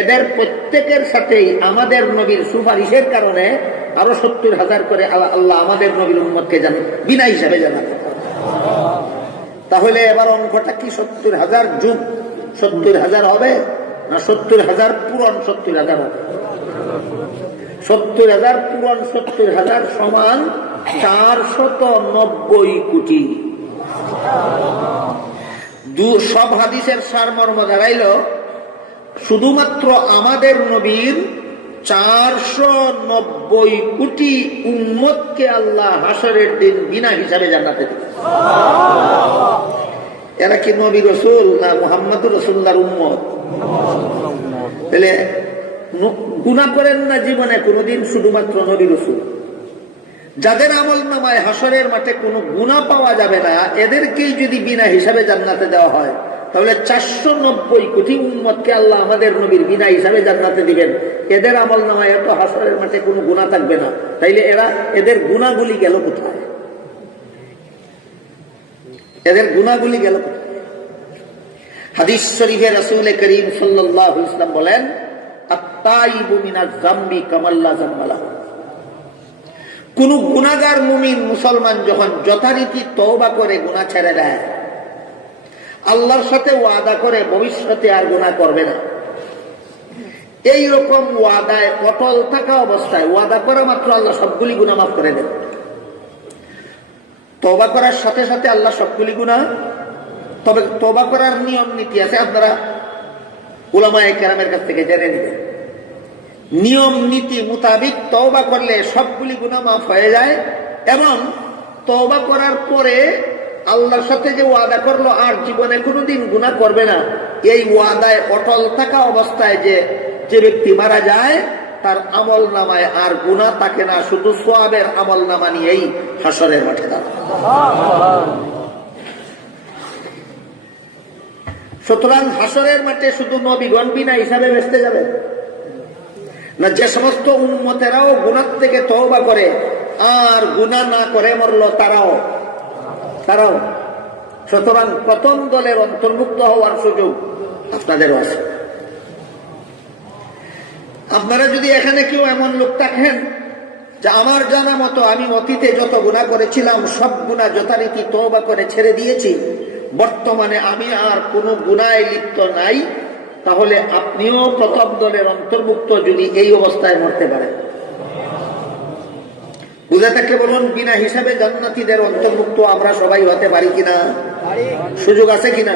এদের প্রত্যেকের সাথেই আমাদের নবীর সুপারিশের কারণে আরো 70,000 করে আল্লাহ আমাদের নবীর উম্মতকে বিনা হিসাবে জান্নাতে। তাহলে এবার অঙ্কটা কি 70,000 যুগ 70,000 হবে না 70,000 পূরণ 70,000 হবে? 70,000 পূরণ 70,000 সমান 490 কোটি। সব হাদিসের সারমর্ম দাঁড়াইল শুধুমাত্র আমাদের নবীর 490 কোটি উম্মতকে আল্লাহ হাসরের দিন বিনা হিসাবে জান্নাতে দিবেন। এরা কি নবী রাসূল না মুহাম্মদুর রাসূলুল্লাহর উম্মত? তাহলে গুনাহ করেন না জীবনে কোনোদিন শুধুমাত্র নবী রাসূল। যাদের আমলনামায় হাসরের মাঠে কোনো গুনাহ পাওয়া যাবে না, এদেরকেই যদি বিনা হিসাবে জান্নাতে দেওয়া হয়, তাহলে 490 কোটি উম্মতকে আল্লাহ আমাদের নবীর বিনা হিসাবে জান্নাতে দিবেন। এদের আমলনামায় এত হাসরের মাঠে কোনো গুনাহ থাকবে না, তাইলে এদের গুনাহগুলি গেল কোথায়? এদের গুনাহগুলি গেল কোথায়? হাদিস শরীফে রাসূল করিম সাল্লাল্লাহু আলাইহি ওয়াসাল্লাম বলেন, আত-তাইবু মিনাজ যামবি কামাল্লা যামবা লাহু। কোন গুনাহগার মুমিন মুসলমান যখন যথারীতি তওবা করে গুনাহ ছেড়ে দেয়, আল্লাহর সাথে ওয়াদা করে ভবিষ্যতে আর গুনাহ করবে না, এই রকম ওয়াদায় অটল থাকা অবস্থায় ওয়াদা করা মাত্র আল্লাহ সবগুলি গুনাহ মাফ করে দেন। তওবা করার সাথে সাথে আল্লাহ সবগুলি গুনাহ, তবে তওবা করার নিয়ম নীতি আছে, আপনারা উলামায়ে কেরামের কাছ থেকে জেনে নেবেন। নিয়ম নীতি মোতাবেক তওবা করলে সবগুলি গুনাহ মাফ হয়ে যায়, এবং তওবা করার পরে আল্লাহর সাথে যে ওয়াদা করলো আর জীবনে কোনোদিন গুনাহ করবে না, এই ওয়াদায় অটল থাকা অবস্থায় যে ব্যক্তি মারা যায়, তার আমল নামায় আর গুনাহ থাকে না, শুধু সওয়াবের আমল নামা নিয়েই হাসরের মাঠে দাঁড়ায়। সুতরাং হাসরের মাঠে শুধু নবীগণ বিনা হিসাবে বেঁচতে যাবে না, যে সমস্ত উম্মতেরাও গুনাহ থেকে তওবা করে আর গুনাহ না করে মরলো তারাও। সুতরাং প্রথম দলের অন্তর্ভুক্ত হওয়ার সুযোগ আপনাদেরও আছে। আপনারা যদি এখানে কেউ এমন লোক থাকেন যে আমার জানা মতো আমি অতীতে যত গুনাহ করেছিলাম সব গুনাহ যথারীতি তওবা করে ছেড়ে দিয়েছি, বর্তমানে আমি আর কোনো গুনাহে লিপ্ত নাই, তাহলে আপনিও প্রথম দলের অন্তর্ভুক্ত যদি এই অবস্থায় মরতে পারেন। বুঝে থাকলে বলুন, বিনা হিসাবে জান্নাতীদের অন্তর্ভুক্ত আমরা সবাই হতে পারি কিনা, সুযোগ আছে কিনা?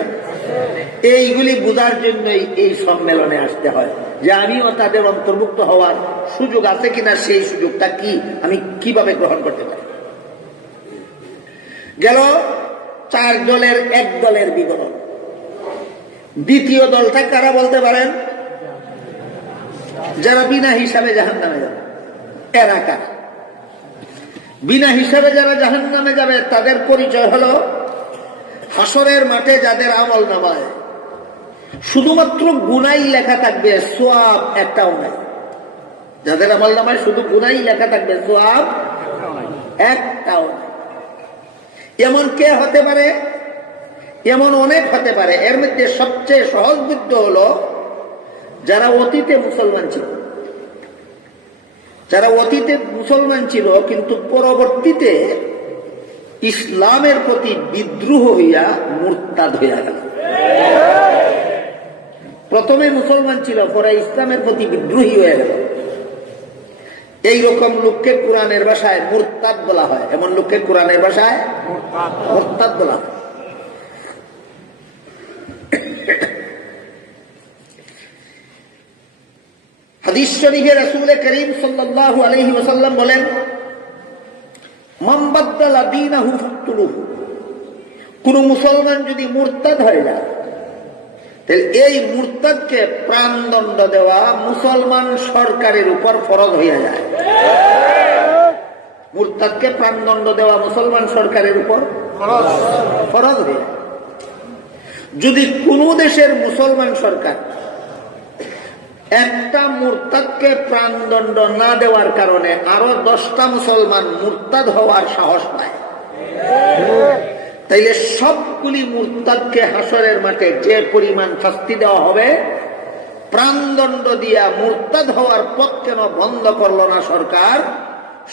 এইগুলি বোঝার জন্যই এই সম্মেলনে আসতে হয়, যে আমিও তাদের অন্তর্ভুক্ত হওয়ার সুযোগ আছে কিনা, সেই সুযোগটা কি, আমি কিভাবে গ্রহণ করতে পারি। গেল 4 দলের 1 দলের বিবরণ। দ্বিতীয় দলটা কারা বলতে পারেন? যারা বিনা হিসাবে জাহান্নামে যাবে। এরা কারা? বিনা হিসাবে যারা জাহান্নামে যাবে তাদের পরিচয় হলো, হাসরের মাঠে যাদের আমল নামায় শুধুমাত্র গুনাই লেখা থাকবে, সওয়াব একটাও নাই। যাদের আমল নামায় শুধু গুনাই লেখা থাকবে, সওয়াব একটাও নাই। এমন কে হতে পারে? এমন অনেক হতে পারে। এর মধ্যে সবচেয়ে সহজবুদ্ধ হলো যারা অতীতে মুসলমান ছিল। যারা অতীতে মুসলমান ছিল কিন্তু পরবর্তীতে ইসলামের প্রতি বিদ্রোহ হইয়া মুরতাদ হইয়া গেল। প্রথমে মুসলমান ছিল, পরে ইসলামের প্রতি বিদ্রোহী হয়ে গেল। এইরকম লোককে কোরআনের ভাষায় মুরতাদ বলা হয়। এমন লোককে কোরআনের ভাষায় মুরতাদ বলা হয়। হাদিস শরীফে রাসূল করিম সাল্লাল্লাহু আলাইহি ওয়াসাল্লাম বলেন, মান বাদদালা দীনাহু ফাকতুলুহু। কোন মুসলমান যদি মুরতাদ হয়ে যায়, তাহলে এই মুরতাদকে প্রাণদণ্ড দেওয়া মুসলমান সরকারের উপর ফরজ হয়ে যায়। মুরতাদকে প্রাণদণ্ড দেওয়া মুসলমান সরকারের উপর ফরজ হয়ে যায়। যদি কোন দেশের মুসলমান সরকার একটা মুরতাদকে প্রাণদণ্ড না দেওয়ার কারণে আরো 10টা মুসলমান মুরতাদ হওয়ার সাহস পায়, তাইলে সবগুলি মুরতাদকে হাসরের মাঠে যে পরিমাণ শাস্তি দেওয়া হবে, প্রাণদণ্ড দিয়া মুরতাদ হওয়ার পথ কেন বন্ধ করল না সরকার?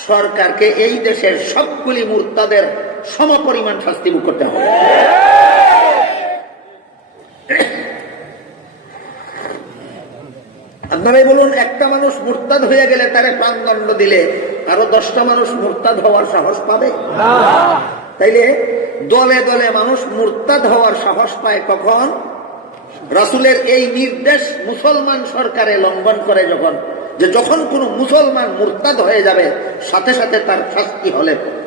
সরকারকে এই দেশের সবগুলি মুরতাদের সমপরিমাণ শাস্তি ভোগ করতে হবে। আপনারাই বলুন, একটা মানুষ মুরতাদ হয়ে গেলে তারে প্রাণদণ্ড দিলে আরো 10টা মানুষ মুরতাদ হওয়ার সাহস পাবে? তাইলে দলে দলে মানুষ মুরতাদ হওয়ার সাহস পায় কখন? রাসূলের এই নির্দেশ মুসলমান সরকারে লঙ্ঘন করে যখন, যে যখন কোন মুসলমান মুরতাদ হয়ে যাবে সাথে সাথে তার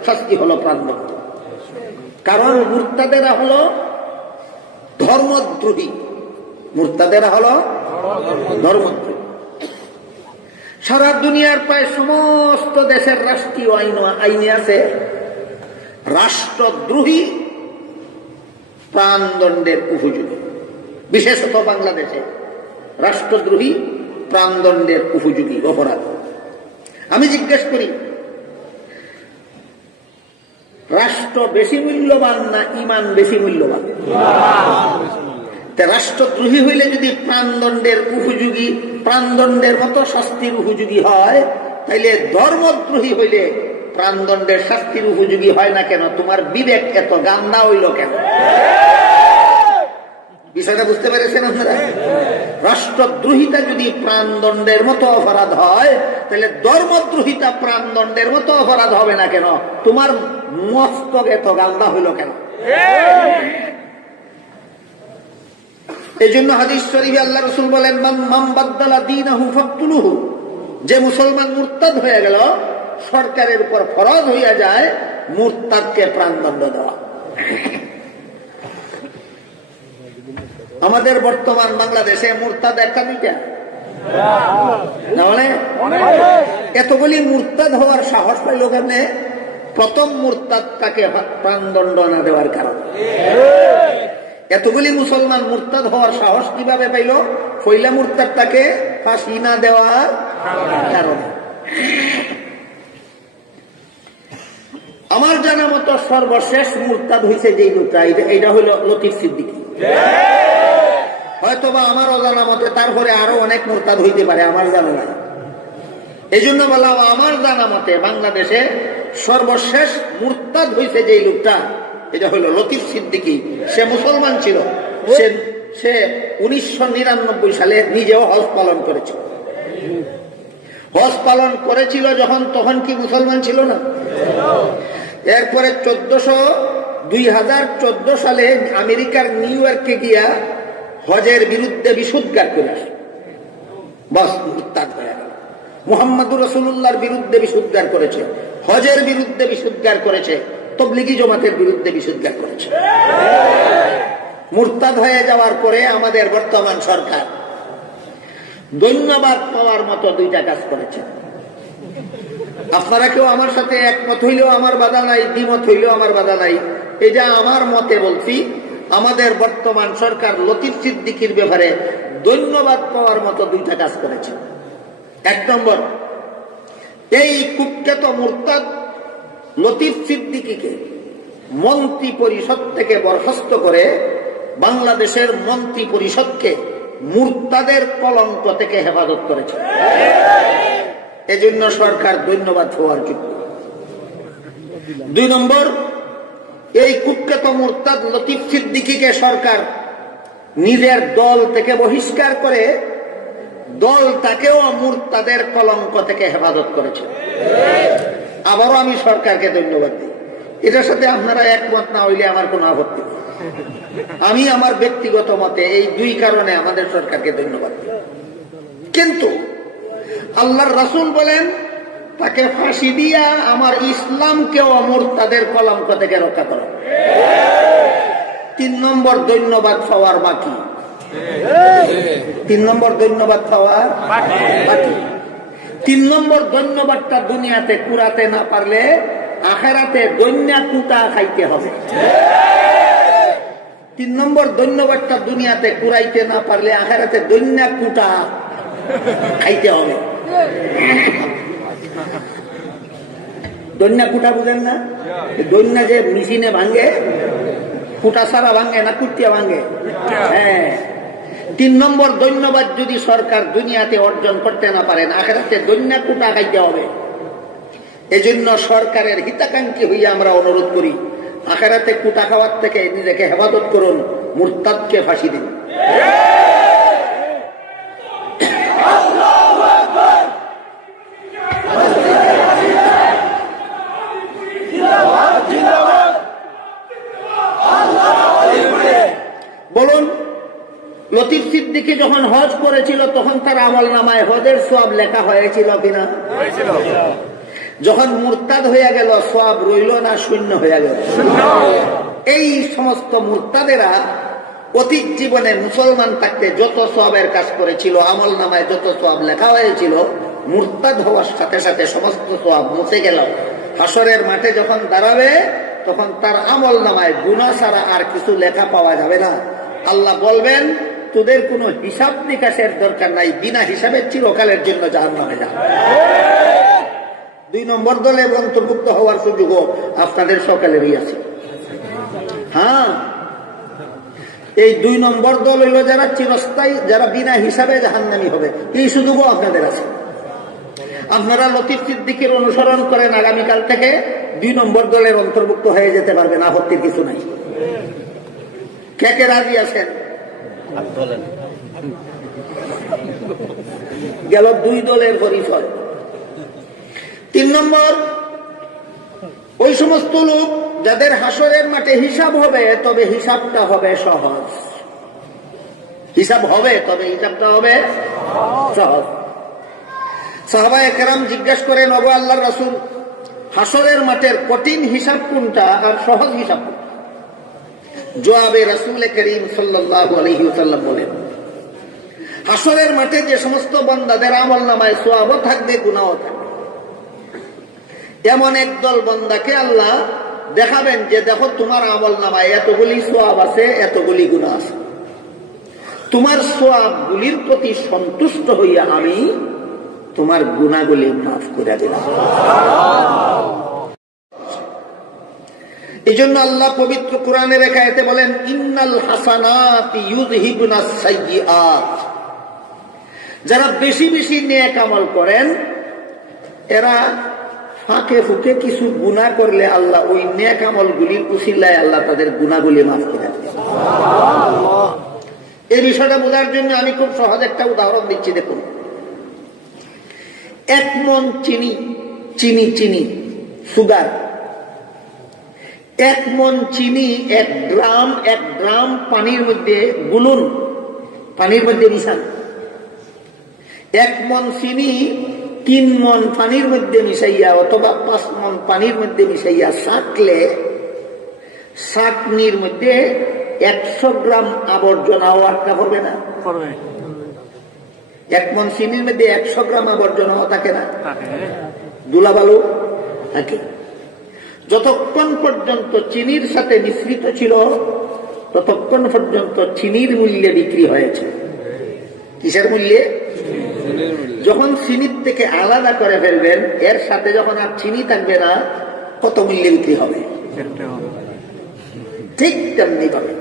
শাস্তি হলো প্রাণদণ্ড। কারণ মুরতাদেরা হলো ধর্মদ্রোহী। মুরতাদেরা হলো ধর্মদ্রোহী। সারা দুনিয়ার প্রায় সমস্ত দেশের রাষ্ট্রীয় আইনে আছে রাষ্ট্রদ্রোহী প্রাণদণ্ডের উপযোগী। বিশেষত বাংলাদেশে রাষ্ট্রদ্রোহী প্রাণদণ্ডের উপযোগী অপরাধ। আমি জিজ্ঞেস করি, রাষ্ট্র বেশি মূল্যবান না ইমান বেশি মূল্যবান? রাষ্ট্রদ্রোহী হইলে যদি প্রাণদণ্ডের উপযোগী, প্রাণদণ্ডের মতো শাস্তির উপযোগী হয়, তাইলে ধর্মদ্রোহী হইলে প্রাণদণ্ডের শাস্তির উপযোগী হয় না কেন? তোমার বিবেক এত গান্দা হইল কেন? বিষয়টা বুঝতে পেরেছেন আপনারা? রাষ্ট্রদ্রোহিতা যদি প্রাণদণ্ডের মতো অপরাধ হয়, তাহলে ধর্মদ্রোহিতা প্রাণদণ্ডের মতো অপরাধ হবে না কেন? তোমার মস্তক এত গান্দা হইল কেন? এই জন্য হাদিস শরীফে আল্লাহ রাসূল বলেন, মান বাদদালা দীনাহু ফাকতুলুহু। যে মুসলমান মুরতাদ হয়ে গেল, সরকারের উপর ফরজ হইয়া যায় মুরতাদকে প্রাণদণ্ড দেওয়া। আমাদের বর্তমান বাংলাদেশে মুরতাদ একটা দুইটা না, এতগুলি মুরতাদ হওয়ার সাহস পাইল কেমনে? প্রথম মুরতাদ তাকে প্রাণদণ্ড না দেওয়ার কারণে। এতগুলি মুসলমান মুরতাদ হওয়ার সাহস কিভাবে পাইল? পয়লা মুরতাদ তাকে ফাঁসি না দেওয়ার কারণে। আমার জানা মতো সর্বশেষ মুরতাদ হয়েছে যে লোকটা, এটা হইল লতিফ সিদ্দিকী। হয়তোবা আমার অজানা মতে তারপরে আরো অনেক মুরতাদ হইতে পারে, আমার জানা নাই। এই জন্য বললাম, আমার জানা মতে বাংলাদেশে সর্বশেষ মুরতাদ হয়েছে যে লোকটা, এটা হইল লতিফ সিদ্দিকী। সে মুসলমান ছিল। সে 1999 সালে নিজেও হজ পালন করেছিল। হজ পালন করেছিল যখন, তখন কি মুসলমান ছিল না? এরপরে 2014 সালে আমেরিকার নিউ ইয়র্কে গিয়া হজের বিরুদ্ধে বিষোদ্গার করে আসে, বাস মুরতাদ হয়ে গেল। মুহাম্মদুর রাসূলুল্লাহর বিরুদ্ধে বিষোদ্গার করেছে, হজের বিরুদ্ধে বিষোদ্গার করেছে, তবলিগি জমাতের বিরুদ্ধে বিষোদ্গার করেছে। মুরতাদ হয়ে যাওয়ার পরে আমাদের বর্তমান সরকার ধন্যবাদ পাওয়ার মতো দুইটা কাজ করেছে। আপনারা কেউ আমার সাথে একমত হইলেও আমার বাধা নাই, দ্বিমত হইলেও আমার বাধা নাই। এই যে আমার মতে বলছি, আমাদের বর্তমান সরকার লতিফ সিদ্দিকীর ব্যাপারে ধন্যবাদ পাওয়ার মতো দুইটা কাজ করেছে। এক নম্বর, এই কুখ্যাত মুরতাদ লতিফ সিদ্দিকীকে মন্ত্রী পরিষদ থেকে বরখাস্ত করে বাংলাদেশের মন্ত্রী পরিষদকে মুরতাদের কলঙ্ক থেকে হেফাজত করেছে। এজন্য সরকার ধন্যবাদ হওয়ার যোগ্য। 2 নম্বর, এই কুখ্যাত মুরতাদ লতিফ সিদ্দিকীকে সরকার নিজের দল থেকে বহিষ্কার করে দলটাকেও মুরতাদের কলঙ্ক থেকে হেফাজত করেছে। আবারও আমি সরকারকে ধন্যবাদ দিই। এটার সাথে আপনারা একমত না হইলে আমার কোনো আপত্তি নেই। আমি আমার ব্যক্তিগত মতে এই 2 কারণে আমাদের সরকারকে ধন্যবাদ দিই। কিন্তু আল্লাহর রাসূল বলেন, তাকে ফাঁসি দিয়া আমার ইসলামকেও মুরতাদের কলঙ্ক থেকে রক্ষা করো। 3 নম্বর ধন্যবাদ পাওয়ার বাকি। 3 নম্বর ধন্যবাদ পাওয়ার বাকি। 3 নম্বর ধন্যবাদটা দুনিয়াতে কুড়াতে না পারলে আখেরাতে দৈন্যা কুটা খাইতে হবে। 3 নম্বর ধন্যবাদটা দুনিয়াতে কুড়াইতে না পারলে আখেরাতে দৈন্যা কুটা খাইতে হবে। দৈন্যা কুটা বুঝেন না? দৈন্যা যে মেশিনে ভাঙে, কুটা সারা ভাঙে না কুটিয়া ভাঙে? হ্যাঁ। 3 নম্বর ধন্যবাদ যদি সরকার দুনিয়াতে অর্জন করতে না পারেন, আখেরাতে দৈন্যা কুটা খাইতে হবে। এজন্য সরকারের হিতাকাঙ্ক্ষী হইয়া আমরা অনুরোধ করি, আখেরাতে কুটা খাওয়ার থেকে নিজেকে হেফাজত করুন, মুরতাদকে ফাঁসি দিন। বলুন, লতিফ সিদ্দিকী যখন হজ করেছিল তখন তার আমলনামায় হজের সওয়াব লেখা হয়েছিল কিনা? যখন মুরতাদ হয়ে গেল সওয়াব রইল না শূন্য হয়ে গেল? এই সমস্ত মুরতাদেরা অতীত জীবনে মুসলমান থাকতে যত সওয়াবের কাজ করেছিল, আমলনামায় যত সওয়াব লেখা হয়েছিল, মুরতাদ হওয়ার সাথে সাথে সমস্ত সওয়াব মুছে গেল। হাসরের মাঠে যখন দাঁড়াবে তখন তার আমলনামায় গুনাহ ছাড়া আর কিছু লেখা পাওয়া যাবে না। আল্লাহ বলবেন, তোদের কোনো হিসাব নিকাশের দরকার নাই, বিনা হিসাবে চিরকালের জন্য জাহান্নামে যা। 2 নম্বর দলে অন্তর্ভুক্ত হওয়ার সুযোগও আপনাদের সকালেরই আছে। হ্যাঁ, এই 2 নম্বর দল হইল যারা চিরস্থায়ী, যারা বিনা হিসাবে জাহান্নামী হবে, এই সুযোগও আপনাদের আছে। আপনারা লতিফ সিদ্দিকীর অনুসরণ করেন, আগামীকাল থেকে 2 নম্বর দলের অন্তর্ভুক্ত হয়ে যেতে পারবেন, আপত্তির কিছু নাই। কে কে রাজি আছেন? গেল 2 দলের পরিচয়। 3 নম্বর, ওই সমস্ত লোক যাদের হাসরের মাঠে হিসাব হবে, তবে হিসাবটা হবে সহজ। হিসাব হবে, তবে হিসাবটা হবে সহজ। সাহাবায়ে কেরাম জিজ্ঞাসা করেন, ওগো আল্লাহর রাসূল, হাসরের মাঠের কঠিন হিসাব কোনটা আর সহজ হিসাব কোনটা? জবাবে রাসূল করিম সাল্লাল্লাহু আলাইহি ওয়াসাল্লাম বলেন, হাসরের মাঠে যে সমস্ত বান্দাদের আমলনামায় সওয়াবও থাকবে, গুনাহও থাকবে, এমন একদল বান্দাকে আল্লাহ দেখাবেন যে দেখো, তোমার আমলনামায় এতগুলি সওয়াব আছে, এতগুলি গুনাহ আছে। তোমার সওয়াবগুলির প্রতি সন্তুষ্ট হইয়া আমি তোমার গুনাহগুলি মাফ করে দিলাম। এই জন্য আল্লাহ পবিত্র কোরআনের এক আয়াতে বলেন, ইন্নাল হাসানাতি ইউযহিবুনাস সাইয়্যাত। যারা বেশি বেশি নেক আমল করেন, এরা ফাঁকে ফুঁকে কিছু গুনাহ করলে আল্লাহ ওই নেক আমলগুলির উসিলায় আল্লাহ তাদের গুনাহগুলি মাফ করে দেন। এই বিষয়টা বোঝার জন্য আমি খুব সহজ একটা উদাহরণ দিচ্ছি। দেখুন, 1 মণ চিনি, চিনি সুগার, 1 মণ চিনি 1 গ্রাম পানির মধ্যে গুলুন, পানির মধ্যে মিশান। 1 মণ চিনি 3 মণ পানির মধ্যে মিশাইয়া অথবা 5 মণ পানির মধ্যে মিশাইয়া ছাঁকলে ছাঁকনির মধ্যে 100 গ্রাম আবর্জনাও আটকা পড়বে না? 1 মণ চিনির মধ্যে 100 গ্রাম আবর্জনাও থাকে না, ধুলাবালু থাকে। যতক্ষণ পর্যন্ত চিনির সাথে মিশ্রিত ছিল ততক্ষণ পর্যন্ত চিনির মূল্যে বিক্রি হয়েছে। কিসের মূল্যে? যখন চিনির থেকে আলাদা করে ফেলবেন, এর সাথে যখন আর চিনি থাকবে না, কত মূল্যে বিক্রি হবে? ঠিক তেমনি পাবে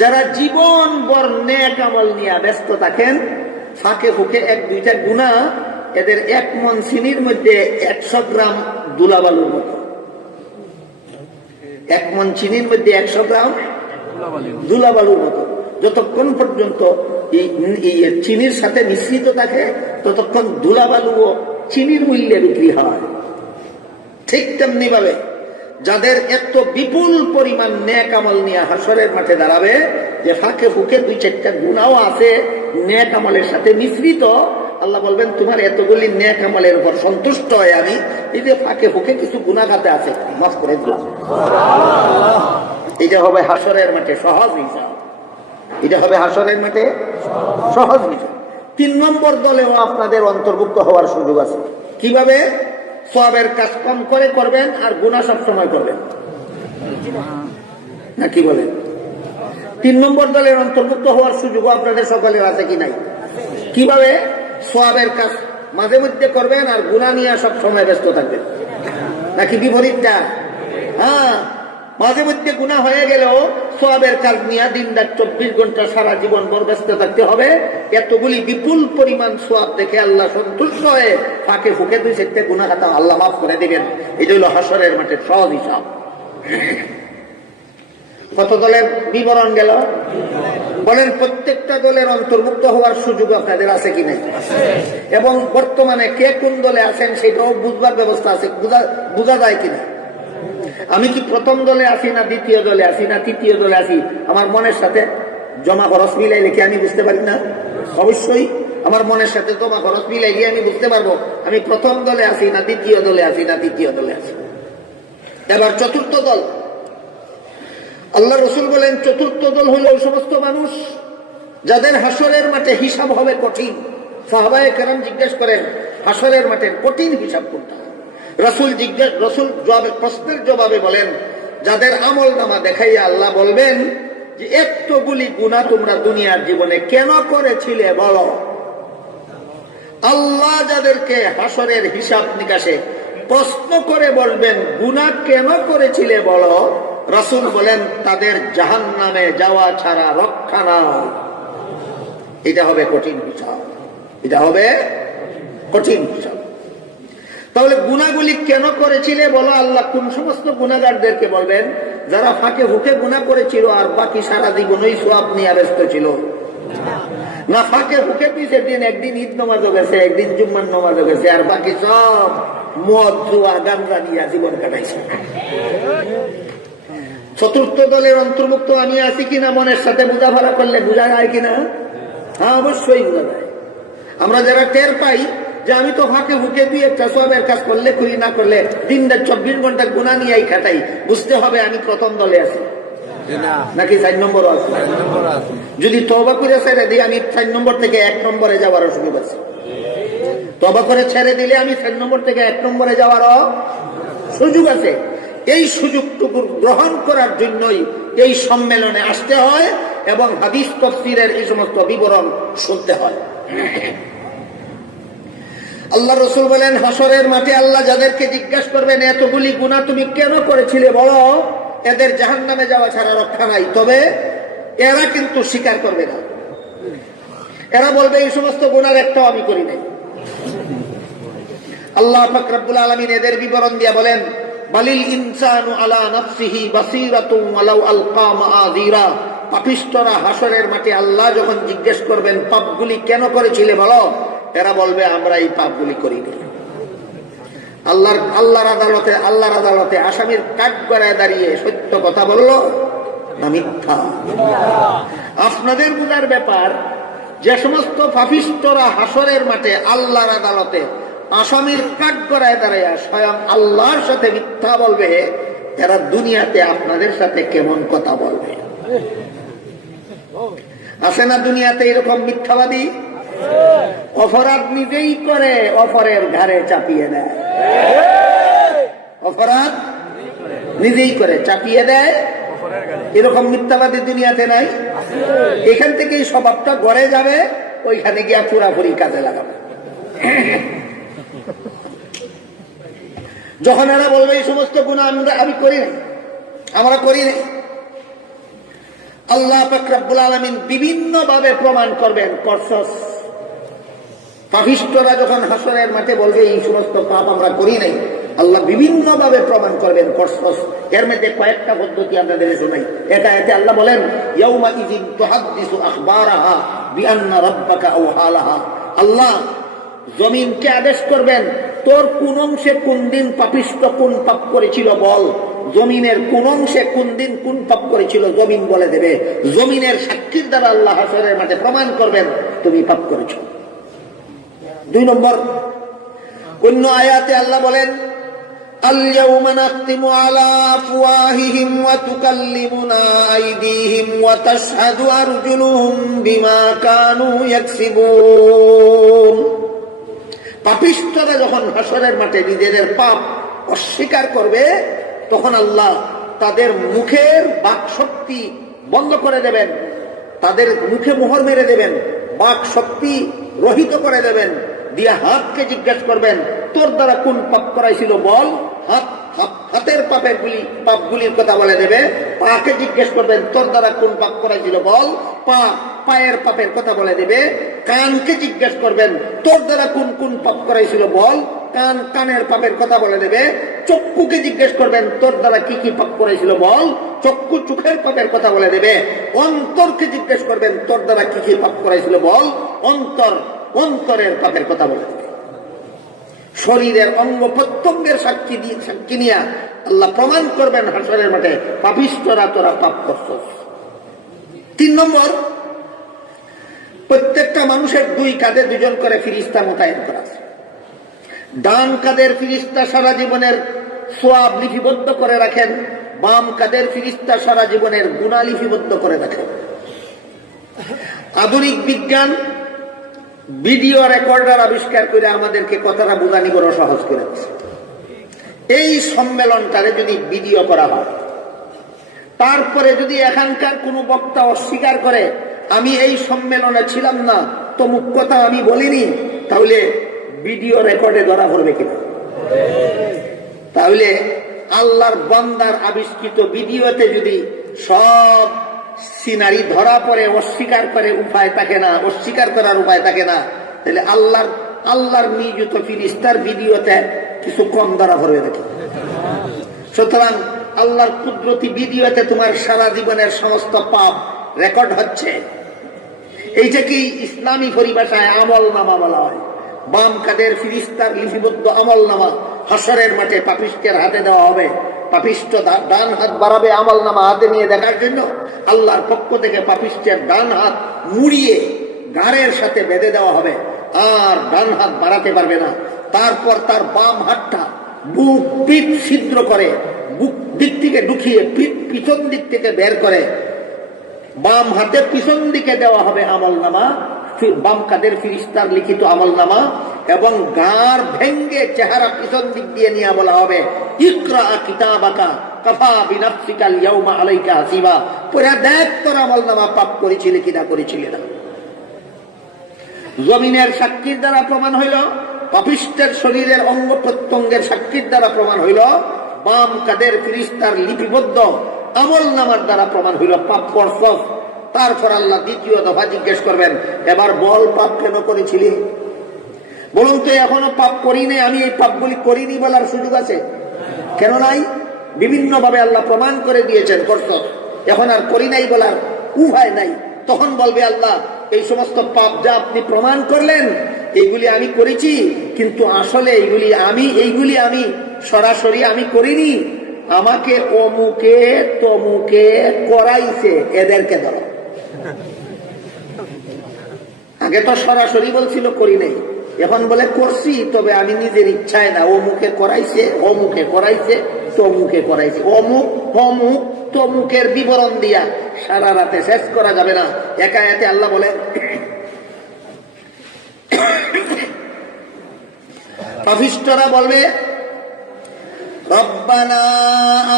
যারা জীবন ভর নেক আমল নিয়ে ব্যস্ত থাকেন, ফাঁকে ফুঁকে 1-2টা গুনাহ এদের 1 মণ চিনির মধ্যে 100 গ্রাম ধুলাবালুর মতো। 1 মণ চিনির মধ্যে 100 গ্রাম ধুলাবালুর মতো। যতক্ষণ পর্যন্ত চিনির সাথে মিশ্রিত থাকে ততক্ষণ ধুলাবালুও চিনির মূল্যে বিক্রি হয়। ঠিক তেমনি ভাবে যাদের এত বিপুল পরিমাণ নেক আমল নিয়ে হাসরের মাঠে দাঁড়াবে, যে ফাঁকে ফুঁকে 2-4টা গুনাহও আছে নেক আমলের সাথে মিশ্রিত, আল্লাহ বলবেন তোমার এতগুলি নেক আমলের উপর সন্তুষ্ট হয় আমি, এই যে ফাঁকে ফুঁকে কিছু গুনাহগাতে আছে মাফ করে দিলাম। এটা হবে হাসরের মাঠে সহজ হিসাব। এটা হবে হাসরের মাঠে সহজ হিসাব। 3 নম্বর দলেও আপনাদের অন্তর্ভুক্ত হওয়ার সুযোগ আছে। কিভাবে? সওয়াবের কাজ কম করে করবেন আর গুনাহ সব সময় করবেন, না কি বলেন? 3 নম্বর দলের অন্তর্ভুক্ত হওয়ার সুযোগ আপনাদের সকলের আছে কি নাই? কিভাবে? সওয়াবের কাজ মাঝে মধ্যে করবেন আর গুনাহ নিয়ে সব সময় ব্যস্ত থাকবেন, নাকি বিপরীতটা? হ্যাঁ, মাঝে মধ্যে গুনাহ হয়ে গেলেও সওয়াবের কাজ নিয়ে দিন-রাত 24 ঘন্টা সারা জীবন ভর ব্যস্ত থাকতে হবে। এতগুলি বিপুল পরিমাণ সওয়াব দেখে আল্লাহ সন্তুষ্ট হয়ে ফাঁকে ফুঁকে 2-4টা গুনাহ খাতা আল্লাহ মাফ করে দিবেন। এটা হলো হাসরের মাঠে সহজ হিসাব। কত দলের বিবরণ গেল? বলেন প্রত্যেকটা দলের অন্তর্ভুক্ত হওয়ার সুযোগ আপনাদের আছে কি নাই? এবং বর্তমানে কে কোন দলে আছেন সেটাও বুঝবার ব্যবস্থা আছে, বোঝা যায় কিনা? আমি কি প্রথম দলে আছি না দ্বিতীয় দলে আছি না তৃতীয় দলে আছি? আমার মনের সাথে জমা খরচ মিলাইলে কি আমি বুঝতে পারি না? অবশ্যই আমার মনের সাথে জমা খরচ মিলাইলে আমি বুঝতে পারবো আমি প্রথম দলে আছি না দ্বিতীয় দলে আছি না তৃতীয় দলে আছি। এবার 4র্থ দল, আল্লাহ রসুল বলেন 4র্থ দল হলো ওই সমস্ত মানুষ যাদের হাসরের মাঠে হিসাব হবে কঠিন। সাহাবায়ে কেরাম জিজ্ঞেস করেন হাসরের মাঠে কঠিন হিসাব কোনটা? রসুল প্রশ্নের জবাবে বলেন যাদের আমল নামা দেখাইয়া আল্লাহ বলবেন যে এতগুলি গুনাহ তোমরা দুনিয়ার জীবনে কেন করেছিলে বলো। আল্লাহ যাদেরকে হাসরের হিসাব নিকাশে প্রশ্ন করে বলবেন গুনাহ কেন করেছিলে বলো, রাসূল বলেন তাদের জাহান্নামে যাওয়া ছাড়া রক্ষা নাই। এটা হবে কঠিন হিসাব, এটা হবে কঠিন হিসাব। তাহলে গুনাহগুলি কেন করেছিলে বলো, আল্লাহ কোন সমস্ত গুনাহগারদেরকে বলবেন? যারা ফাঁকে ফুঁকে গুনাহ করেছিল আর বাকি সারা জীবনই সওয়াব নিয়ে ব্যস্ত ছিল। না ফাঁকে ফুঁকে পিছে দিন একদিন ঈদ নামাজও গেছে, একদিন জুম্মার নামাজও গেছে, আর বাকি সব মদ জুয়া গাঁজা নিয়ে জীবন কাটাইছে। 4র্থ দলের অন্তর্ভুক্ত আমি আছি কিনা মনের সাথে বোঝাফারা করলে বোঝা যায় কিনা? হ্যাঁ, অবশ্যই বোঝা যায়। আমরা যারা টের পাই যে আমি তো ফাঁকে ফুঁকে 2-1টা সওয়াবের কাজ করলে করি, না করলে দিন-রাত 24 ঘন্টা গুনাহ নিয়েই খাটাই, বুঝতে হবে আমি প্রথম দলে আছি নাকি 4 নম্বরও আছে। যদি তওবা করে ছেড়ে দিই আমি 4 নম্বর থেকে 1 নম্বরে যাওয়ারও সুযোগ আছে। তওবা করে ছেড়ে দিলে আমি 4 নম্বর থেকে 1 নম্বরে যাওয়ারও সুযোগ আছে। এই সুযোগটুকু গ্রহণ করার জন্যই এই সম্মেলনে আসতে হয় এবং হাদিস তাফসীরের এই সমস্ত বিবরণ শুনতে হয়। আল্লাহ রসুল বলেন হাসরের মাঠে আল্লাহ যাদেরকে জিজ্ঞাসা করবেন এতগুলি গুনাহ তুমি কেন করেছিলে বলো, এদের জাহান্নামে যাওয়া ছাড়া রক্ষা নাই। তবে এরা কিন্তু স্বীকার করবে না, এরা বলবে এই সমস্ত গুনাহর একটাও আমি করি নাই। আল্লাহ পাক রব্বুল আলামিন এদের বিবরণ দিয়ে বলেন বালিল ইনসানু আলা নাফসিহি বাসীরাতুন ওয়ালাউ আলকা মাআযীরা। পাপিষ্ঠরা হাসরের মাঠে আল্লাহ যখন জিজ্ঞেস করবেন পাপগুলি কেন করেছিলে বলো, এরা বলবে আমরা এই পাপগুলি করিনি। আল্লাহর আদালতে আসামির কাঠগড়ায় দাঁড়িয়ে সত্য কথা বলল না মিথ্যা? আপনাদের বুঝার ব্যাপার, যে সমস্ত পাপিষ্ঠরা হাসরের মাঠে আল্লাহর আদালতে আসামির কাঠগড়ায় দাঁড়িয়ে স্বয়ং আল্লাহর সাথে মিথ্যা বলবে, এরা দুনিয়াতে আপনাদের সাথে কেমন কথা বলবে? আছে না দুনিয়াতে এরকম মিথ্যাবাদী? অপরাধ নিজেই করে, অপরের ঘাড়ে চাপিয়ে দেয়। অপরাধ নিজেই করে, চাপিয়ে দেয়। এরকম মিথ্যাবাদী দুনিয়াতে নাই? এখান থেকেই স্বভাবটা গড়ে যাবে, ওইখানে গিয়া পুরাপুরি কাজে লাগাবে। যখন এরা বলবে এই সমস্ত গুনাহ আমি করি নাই, আমরা করি নাই, আল্লাহ পাক রব্বুল আলামিন বিভিন্ন ভাবে প্রমাণ করবেন করছস। পাপিষ্ঠরা যখন হাসরের মাঠে বলবে এই সমস্ত পাপ আমরা করি নাই, আল্লাহ বিভিন্ন ভাবে প্রমাণ করবেন করছস। এর মধ্যে কয়েকটা পদ্ধতি আপনাদের শোনাই। এটা এতে আল্লাহ বলেন ইয়াউমা ইযিন তুহাদ্দিসু আখবারাহা বিআন্না রাব্বাকা আওহালাহা। আল্লাহ জমিনকে আদেশ করবেন, তোর কোন অংশে কোন দিন পাপিষ্ঠ কোন পাপ করেছিল বল। জমিনের কোন অংশে কোন দিন কোন পাপ করেছিল জমিন বলে দেবে। জমিনের সাক্ষীর দ্বারা আল্লাহ হাসরের মাঠে প্রমাণ করবেন তুমি পাপ করেছ। 2 নম্বর, অন্য আয়াতে আল্লাহ বলেন আল-ইয়াওমা নাখতিমু আলা আফওয়াহিহিম ওয়া তুকাল্লিমুনা আইদিহিম ওয়া তাশহাদু আরজুলুহুম বিমা কানু ইয়াকসিবুন। পাপিষ্ঠরা যখন হাসরের মাঠে নিজেদের পাপ অস্বীকার করবে, তখন আল্লাহ তাদের মুখের বাক শক্তি বন্ধ করে দেবেন, তাদের মুখে মোহর মেরে দেবেন, বাক শক্তি রহিত করে দেবেন। দিয়া হাতকে জিজ্ঞাসা করবেন তোর দ্বারা কোন পাপ করাইছিল বল। হাতের পাপগুলির কথা বলে দেবে। পাকে জিজ্ঞেস করবেন তোর দ্বারা কোন পাপ করাইছিল বল। পায়ের পাপের কথা বলে দেবে। কানকে জিজ্ঞেস করবেন তোর দ্বারা কোন কোন পাপ করাইছিল বল। কানের পাপের কথা বলে দেবে। চক্ষুকে জিজ্ঞেস করবেন তোর দ্বারা কি কি পাপ করাইছিল বল। চোখের পাপের কথা বলে দেবে। অন্তরকে জিজ্ঞেস করবেন তোর দ্বারা কি কি পাপ করাইছিল বল। অন্তরের পাপের কথা বলে দেবে। শরীরের অঙ্গ প্রত্যঙ্গের সাক্ষী নিয়ে আল্লাহ প্রমাণ করবেন হাসরের মাঠে পাপিষ্ঠরা তোরা পাপ করছস। 3 নম্বর, প্রত্যেকটা মানুষের 2 কাঁধে 2 জন করে ফিরিস্তা মোতায়েন করা আছে। ডান কাঁধের ফিরিস্তা সারা জীবনের সওয়াব লিপিবদ্ধ করে রাখেন, বাম কাঁধের ফিরিস্তা সারা জীবনের গুনাহ লিপিবদ্ধ করে রাখেন। আধুনিক বিজ্ঞান ভিডিও রেকর্ডার আবিষ্কার করে আমাদেরকে কথাটা বোঝানি বড় সহজ করে দিচ্ছে। এই সম্মেলনটারে যদি ভিডিও করা হয়, তারপরে যদি এখানকার কোনো বক্তা অস্বীকার করে আমি এই সম্মেলনে ছিলাম না, তমুক কথা আমি বলিনি, তাহলে ভিডিও রেকর্ডে ধরা পড়বে কিনা? তাহলে আল্লাহর বান্দার আবিষ্কৃত ভিডিওতে যদি সব সিনারি ধরা পড়ে, অস্বীকার করে উপায় থাকে না, অস্বীকার করার উপায় থাকে না, তাহলে আল্লাহর নিযুক্ত ফিরিস্তার ভিডিওতে কিছু কম ধরা পড়বে নাকি? সুতরাং আল্লাহর কুদরতি ভিডিওতে তোমার সারা জীবনের সমস্ত পাপ রেকর্ড হচ্ছে। এইটা কি ইসলামী পরিভাষায় আমল নামা বলা হয়। বাম কাদের ফিরিস্তার লিপিবদ্ধ আমল নামা হাসরের মাঠে পাপিষ্ঠের হাতে দেওয়া হবে। পাপিষ্ঠ ডান হাত বাড়াবে আমল নামা হাতে নিয়ে দেখার জন্য। আল্লাহর পক্ষ থেকে পাপিষ্ঠের ডান হাত মুড়িয়ে ঘাড়ের সাথে বেঁধে দেওয়া হবে, আর ডান হাত বাড়াতে পারবে না। তারপর তার বাম হাতটা বুক পিঠ ছিদ্র করে, বুক দিক থেকে ঢুকিয়ে পিঠ পিছন দিক থেকে বের করে বাম হাতে পিছন দিকে দেওয়া হবে আমল নামা, বাম কাদের ফিরিস্তার লিখিত আমল নামা, এবং গার ভেঙ্গে চেহারা পিছন দিক দিয়ে নিয়ে বলা হবে ইকরা কিতাবাকা কাফা বিনাফসিকাল ইয়াউমা আলাইকা হাসিবা। পড়ে দেখ তোর আমল নামা পাপ করেছিলি কিনা করেছিলি না। জমিনের সাক্ষীর দ্বারা প্রমাণ হইল, পাপিষ্ঠের শরীরের অঙ্গ প্রত্যঙ্গের সাক্ষীর দ্বারা প্রমাণ হইল, বাম কাদের ফিরিস্তার লিপিবদ্ধ আমল নামার দ্বারা প্রমাণ হইল পাপ করছস। তারপর আল্লাহ দ্বিতীয় দফা জিজ্ঞেস করবেন এবার বল পাপ কেন করেছিলি? বলুন তো এখনো পাপ করিনি, আমি এই পাপগুলি করিনি বলার সুযোগ আছে? কেন নাই? বিভিন্ন ভাবে আল্লাহ প্রমাণ করে দিয়েছেন করছস, এখন আর করি নাই বলার উপায় নাই। তখন বলবে আল্লাহ এই সমস্ত পাপ যা আপনি প্রমাণ করলেন এইগুলি আমি করেছি, কিন্তু আসলে এইগুলি আমি সরাসরি আমি করিনি, আমাকে অমুকে তমুকে করাইছে, এদেরকে ধরো। আগে তো সরাসরি বলছিল করি নাই, এখন বলে করছি, তবে আমি নিজের ইচ্ছায় না, অমুকে করাইছে, অমুকে করাইছে, তমুকে করাইছে। অমুক তমুকের বিবরণ দিয়া সারা রাতে শেষ করা যাবে না। একায়াতে আল্লাহ বলেন, পাপিষ্ঠরা বলবে, রব্বানা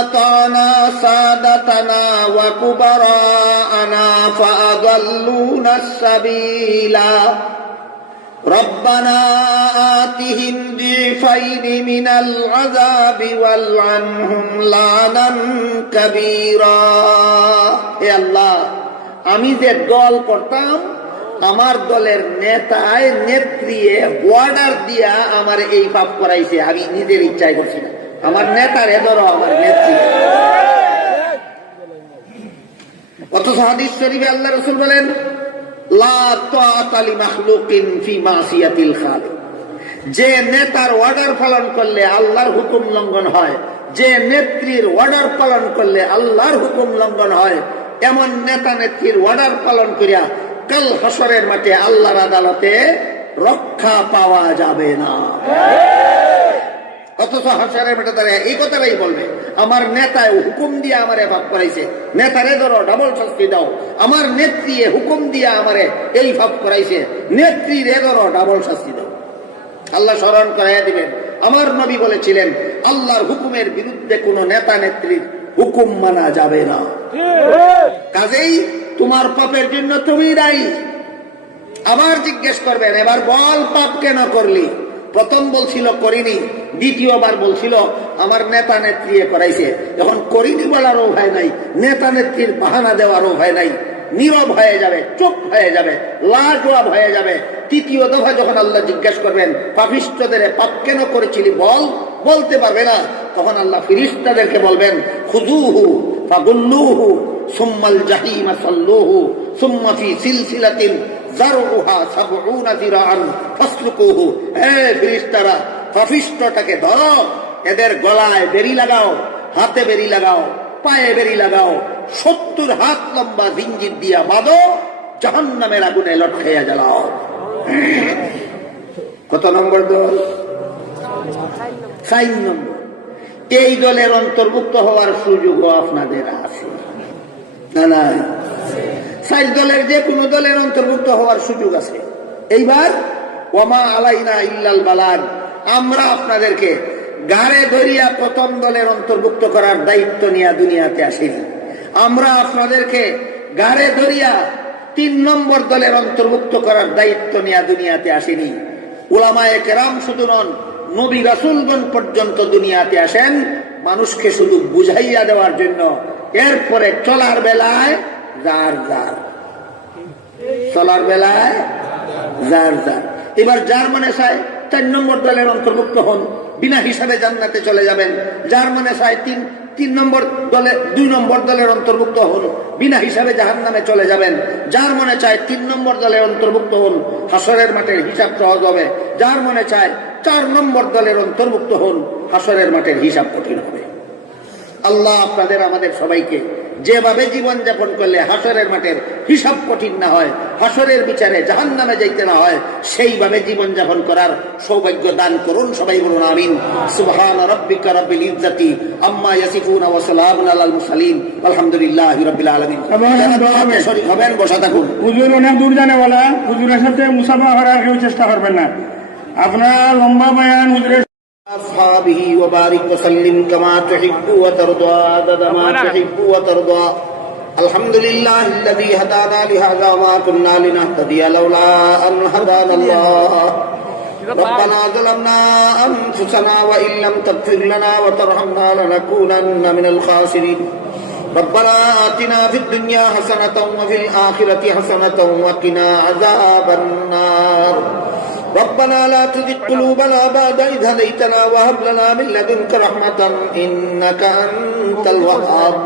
আতানা সাদাতানা ওয়া কুবারানা ফাআদাল্লুনাস সাবিলা রব্বানা আতিহিম যিফাইনি মিনাল আযাবি ওয়ালআনহুম লানান কাবীরা। হে আল্লাহ, আমি যে দল করতাম, আমার দলের নেতায় নেত্রীয়ে অর্ডার দিয়া আমার এই পাপ করাইছে, আমি নিজের ইচ্ছায় করছি না। আমার নেতার ধরো, আমার নেত্রী। অথচ হাদিস শরীফে আল্লাহ রাসূল বলেন, লা তাআতা লিমাখলুকিন ফি মাসিয়াতিল খালিক। যে নেতার অর্ডার পালন করলে আল্লাহর হুকুম লঙ্ঘন হয়, যে নেত্রীর অর্ডার পালন করলে আল্লাহর হুকুম লঙ্ঘন হয়, এমন নেতা নেত্রীর অর্ডার পালন করিয়া কাল হাসরের মাঠে আল্লাহর আদালতে রক্ষা পাওয়া যাবে না। অথচ হাসরের মাঠে তারা এই কথাটাই বলবে, আমার নেতায় হুকুম দিয়ে আমারে ভাব করাইছে, নেতারে ধরো ডাবল শাস্তি দাও। আমার নেত্রী হুকুম দিয়ে আমারে এই ভাব করাইছে, নেত্রীর ধরো ডাবল শাস্তি দাও। আল্লাহ স্মরণ করাইয়া দিবেন, আমার নবী বলেছিলেন, আল্লাহর হুকুমের বিরুদ্ধে কোন নেতা নেত্রীর হুকুম মানা যাবে না। কাজেই তোমার পাপের জন্য তুমি দায়ী। আবার জিজ্ঞেস করবেন, এবার বল পাপ কেন করলি? প্রথম বলছিল করিনি, দ্বিতীয়বার বলছিল আমার নেতা নেত্রী করাইছে। এখন করিনি বলারও ভয় নাই, নেতা নেত্রীর বাহানা দেওয়ারও ভয় নাই। নীরব হয়ে যাবে, চুপ হয়ে যাবে, লাজবাব হয়ে যাবে। তৃতীয় দফা যখন আল্লাহ জিজ্ঞেস করবেন, পাপিষ্ঠদের পাপ কেন করেছিলি বল, বলতে পারবে না। তখন আল্লাহ ফিরিস্তাদেরকে বলবেন, খুযুহু ফাগুল্লুহু সুম্মাল জাহিমা সাল্লুহু সুম্মা ফি সিলসিলাতিন যারউহা সাবউনা যিরাআন ফাসলুকুহু। হে ফেরেশতারা, পাপিষ্ঠটাকে ধরো, এদের গলায় বেড়ি লাগাও, হাতে বেড়ি লাগাও, পায়ে বেড়ি লাগাও, 70 হাত লম্বা জিঞ্জির দিয়া বাঁধো, জাহান্নামের আগুনে লটকাইয়া জ্বালাও। কত নম্বর দল? 4 নম্বর। এই দলের অন্তর্ভুক্ত হওয়ার সুযোগও আপনাদের আছে না? নাই। 4 দলের যে কোনো দলের অন্তর্ভুক্ত হওয়ার সুযোগ আছে। এইবার ওয়ামা আলাইনা ইল্লাল বালাগ, আমরা আপনাদেরকে গাড়ে ধরিয়া প্রথম দলের অন্তর্ভুক্ত করার দায়িত্ব নিয়ে দুনিয়াতে আসিনি। আমরা আপনাদেরকে গাড়ে ধরিয়া 3 নম্বর দলের অন্তর্ভুক্ত করার দায়িত্ব নিয়ে দুনিয়াতে আসেনি। উলামায়ে কেরাম শুধু নন, নবী রাসূলগণ পর্যন্ত দুনিয়াতে আসেন মানুষকে শুধু বুঝাইয়া দেওয়ার জন্য। এরপরে চলার বেলায় যার যার, চলার বেলায় যার যার। এবার যার মনে চায় 4 নম্বর দলের অন্তর্ভুক্ত হন, বিনা হিসাবে জান্নাতে চলে যাবেন। যার মনে চায় 3 নম্বর দলে 2 নম্বর দলের অন্তর্ভুক্ত হন, বিনা হিসাবে জাহান্নামে চলে যাবেন। যার মনে চায় 3 নম্বর দলের অন্তর্ভুক্ত হন, হাসরের মাঠের হিসাব সহজ হবে। যার মনে চায় 4 নম্বর দলের অন্তর্ভুক্ত হন, হাসরের মাঠের হিসাব কঠিন হবে। আল্লাহ আপনাদের আমাদের সবাইকে যেভাবে জীবন যাপন করলে হাসরের মাঠের হিসাব কঠিন না হয়, হাসরের বিচারে জাহান্নামে যাইতে না হয়, সেইভাবে জীবন যাপন করার সৌভাগ্য দান করুন। সবাই বলুন আমিন। সুবহান রাব্বিকা রাব্বিল ইজ্জাতি আম্মা ইয়াসিফুন ওয়া সালামুন আলাল মুরসালিন আলহামদুলিল্লাহি রাব্বিল আলামিন। শরীক হবেন, বসা থাকুন। হুজুর অনেক দূর জানে বলা, হুজুরের সাথে মুসাফা করার কেউ চেষ্টা করবেন না। আপনার লম্বা বয়ান হুজুরের أصحابه وبارك وسلم كما تحب وترضى عدد ما تحب وترضى. الحمد لله الذي هدانا لهذا وما كنا لنهتدي لولا أن هدانا الله. ربنا ظلمنا أنفسنا وإن لم تغفر لنا وترحمنا لنكونن من الخاسرين. ربنا آتنا في الدنيا حسنة وفي الآخرة حسنة وقنا عذاب النار. ربنا لا تزغ قلوبنا بعد إذ هديتنا وهب لنا من لدنك رحمة إنك أنت الوهاب.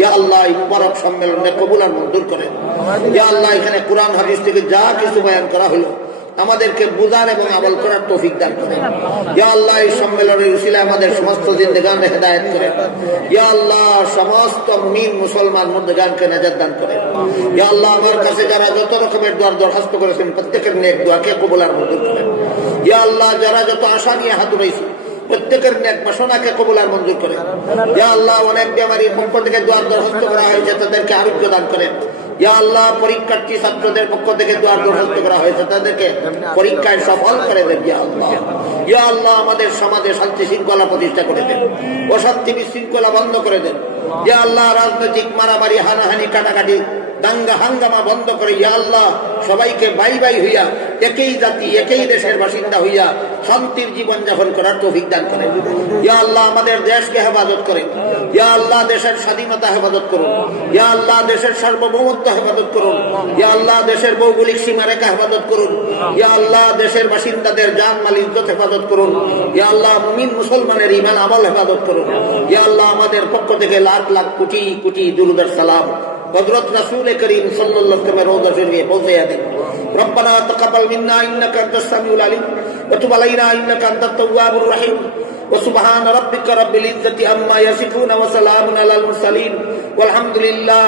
ইয়া আল্লাহ, এই মুবারক সম্মেলনে কবুল আর মঞ্জুর করেন। ইয়া আল্লাহ, এখানে কোরআন হাদিস থেকে যা কিছু বয়ান করা হলো আমাদেরকে বুঝার এবং আমল করার তৌফিক দান করেন। ইয়া আল্লাহ, এই সম্মেলনের উসিলায় আমাদের সমস্ত জিন্দেগানে হেদায়েত করেন। ইয়া আল্লাহ, সমস্ত মুমিন মুসলমান মুর্দেগানকে নাজাত দান করেন। ইয়া আল্লাহ, আমার কাছে যারা যত রকমের দোয়া দরখাস্ত করেছেন প্রত্যেকের নেক দোয়াকে কবুল আর মঞ্জুর করেন। ইয়া আল্লাহ, যারা যত আশা নিয়ে হাত উঠাইছে প্রত্যেকের নেক বাসনাকে কবুল আর মঞ্জুর করেন। ইয়া আল্লাহ, অনেক বেমারির পক্ষ থেকে দোয়ার দরখাস্ত করা হয়েছে, তাদেরকে আরোগ্য দান করেন। ইয়া আল্লাহ, পরীক্ষার্থী ছাত্রদের পক্ষ থেকে দোয়ার দরখাস্ত করা হয়েছে, তাদেরকে পরীক্ষায় সফল করে দেন। ইয়া আল্লাহ, ইয়া আল্লাহ, আমাদের সমাজে শান্তি শৃঙ্খলা প্রতিষ্ঠা করে দেন, অশান্তি বিশৃঙ্খলা বন্ধ করে দেন। ইয়া আল্লাহ, রাজনৈতিক মারামারি হানাহানি কাটাকাটি দাঙ্গা হাঙ্গামা বন্ধ করে ইয়া আল্লাহ সবাইকে ভাই ভাই হইয়া একই জাতি একই দেশের বাসিন্দা হইয়া শান্তির জীবন যাপন করার তৌফিক দান করেন। ইয়া আল্লাহ, আমাদের দেশকে হেফাজত করেন। ইয়া আল্লাহ, দেশের স্বাধীনতা হেফাজত করুন। ইয়া আল্লাহ, দেশের সার্বভৌমত্ব হেফাজত করুন। ইয়া আল্লাহ, দেশের ভৌগোলিক সীমারেখা হেফাজত করুন। ইয়া আল্লাহ, দেশের বাসিন্দাদের জান মাল ইজ্জত হেফাজত করুন। ইয়া আল্লাহ, মুমিন মুসলমানের ঈমান আমল হেফাজত করুন। ইয়া আল্লাহ, আমাদের পক্ষ থেকে লাখ লাখ কোটি কোটি দুরূদ আর সালাম হযরত রাসূল করিম সাল্লাল্লাহু আলাইহি ওয়া সাল্লাম রওজা শরীফে পৌঁছে দেন। রব্বানা তাকাব্বাল মিন্না ইন্নাকা আনতাস সামিউল আলিম ওয়া তুব আলাইনা ইন্নাকা আনতাত তাওয়াবুর রহিম ওয়া সুবহানা রাব্বিকা রাব্বিল ইজ্জাতি আম্মা ইয়াসিফুন ওয়া সালামুন আলাল মুরসালিন ওয়াল হামদুলিল্লাহ।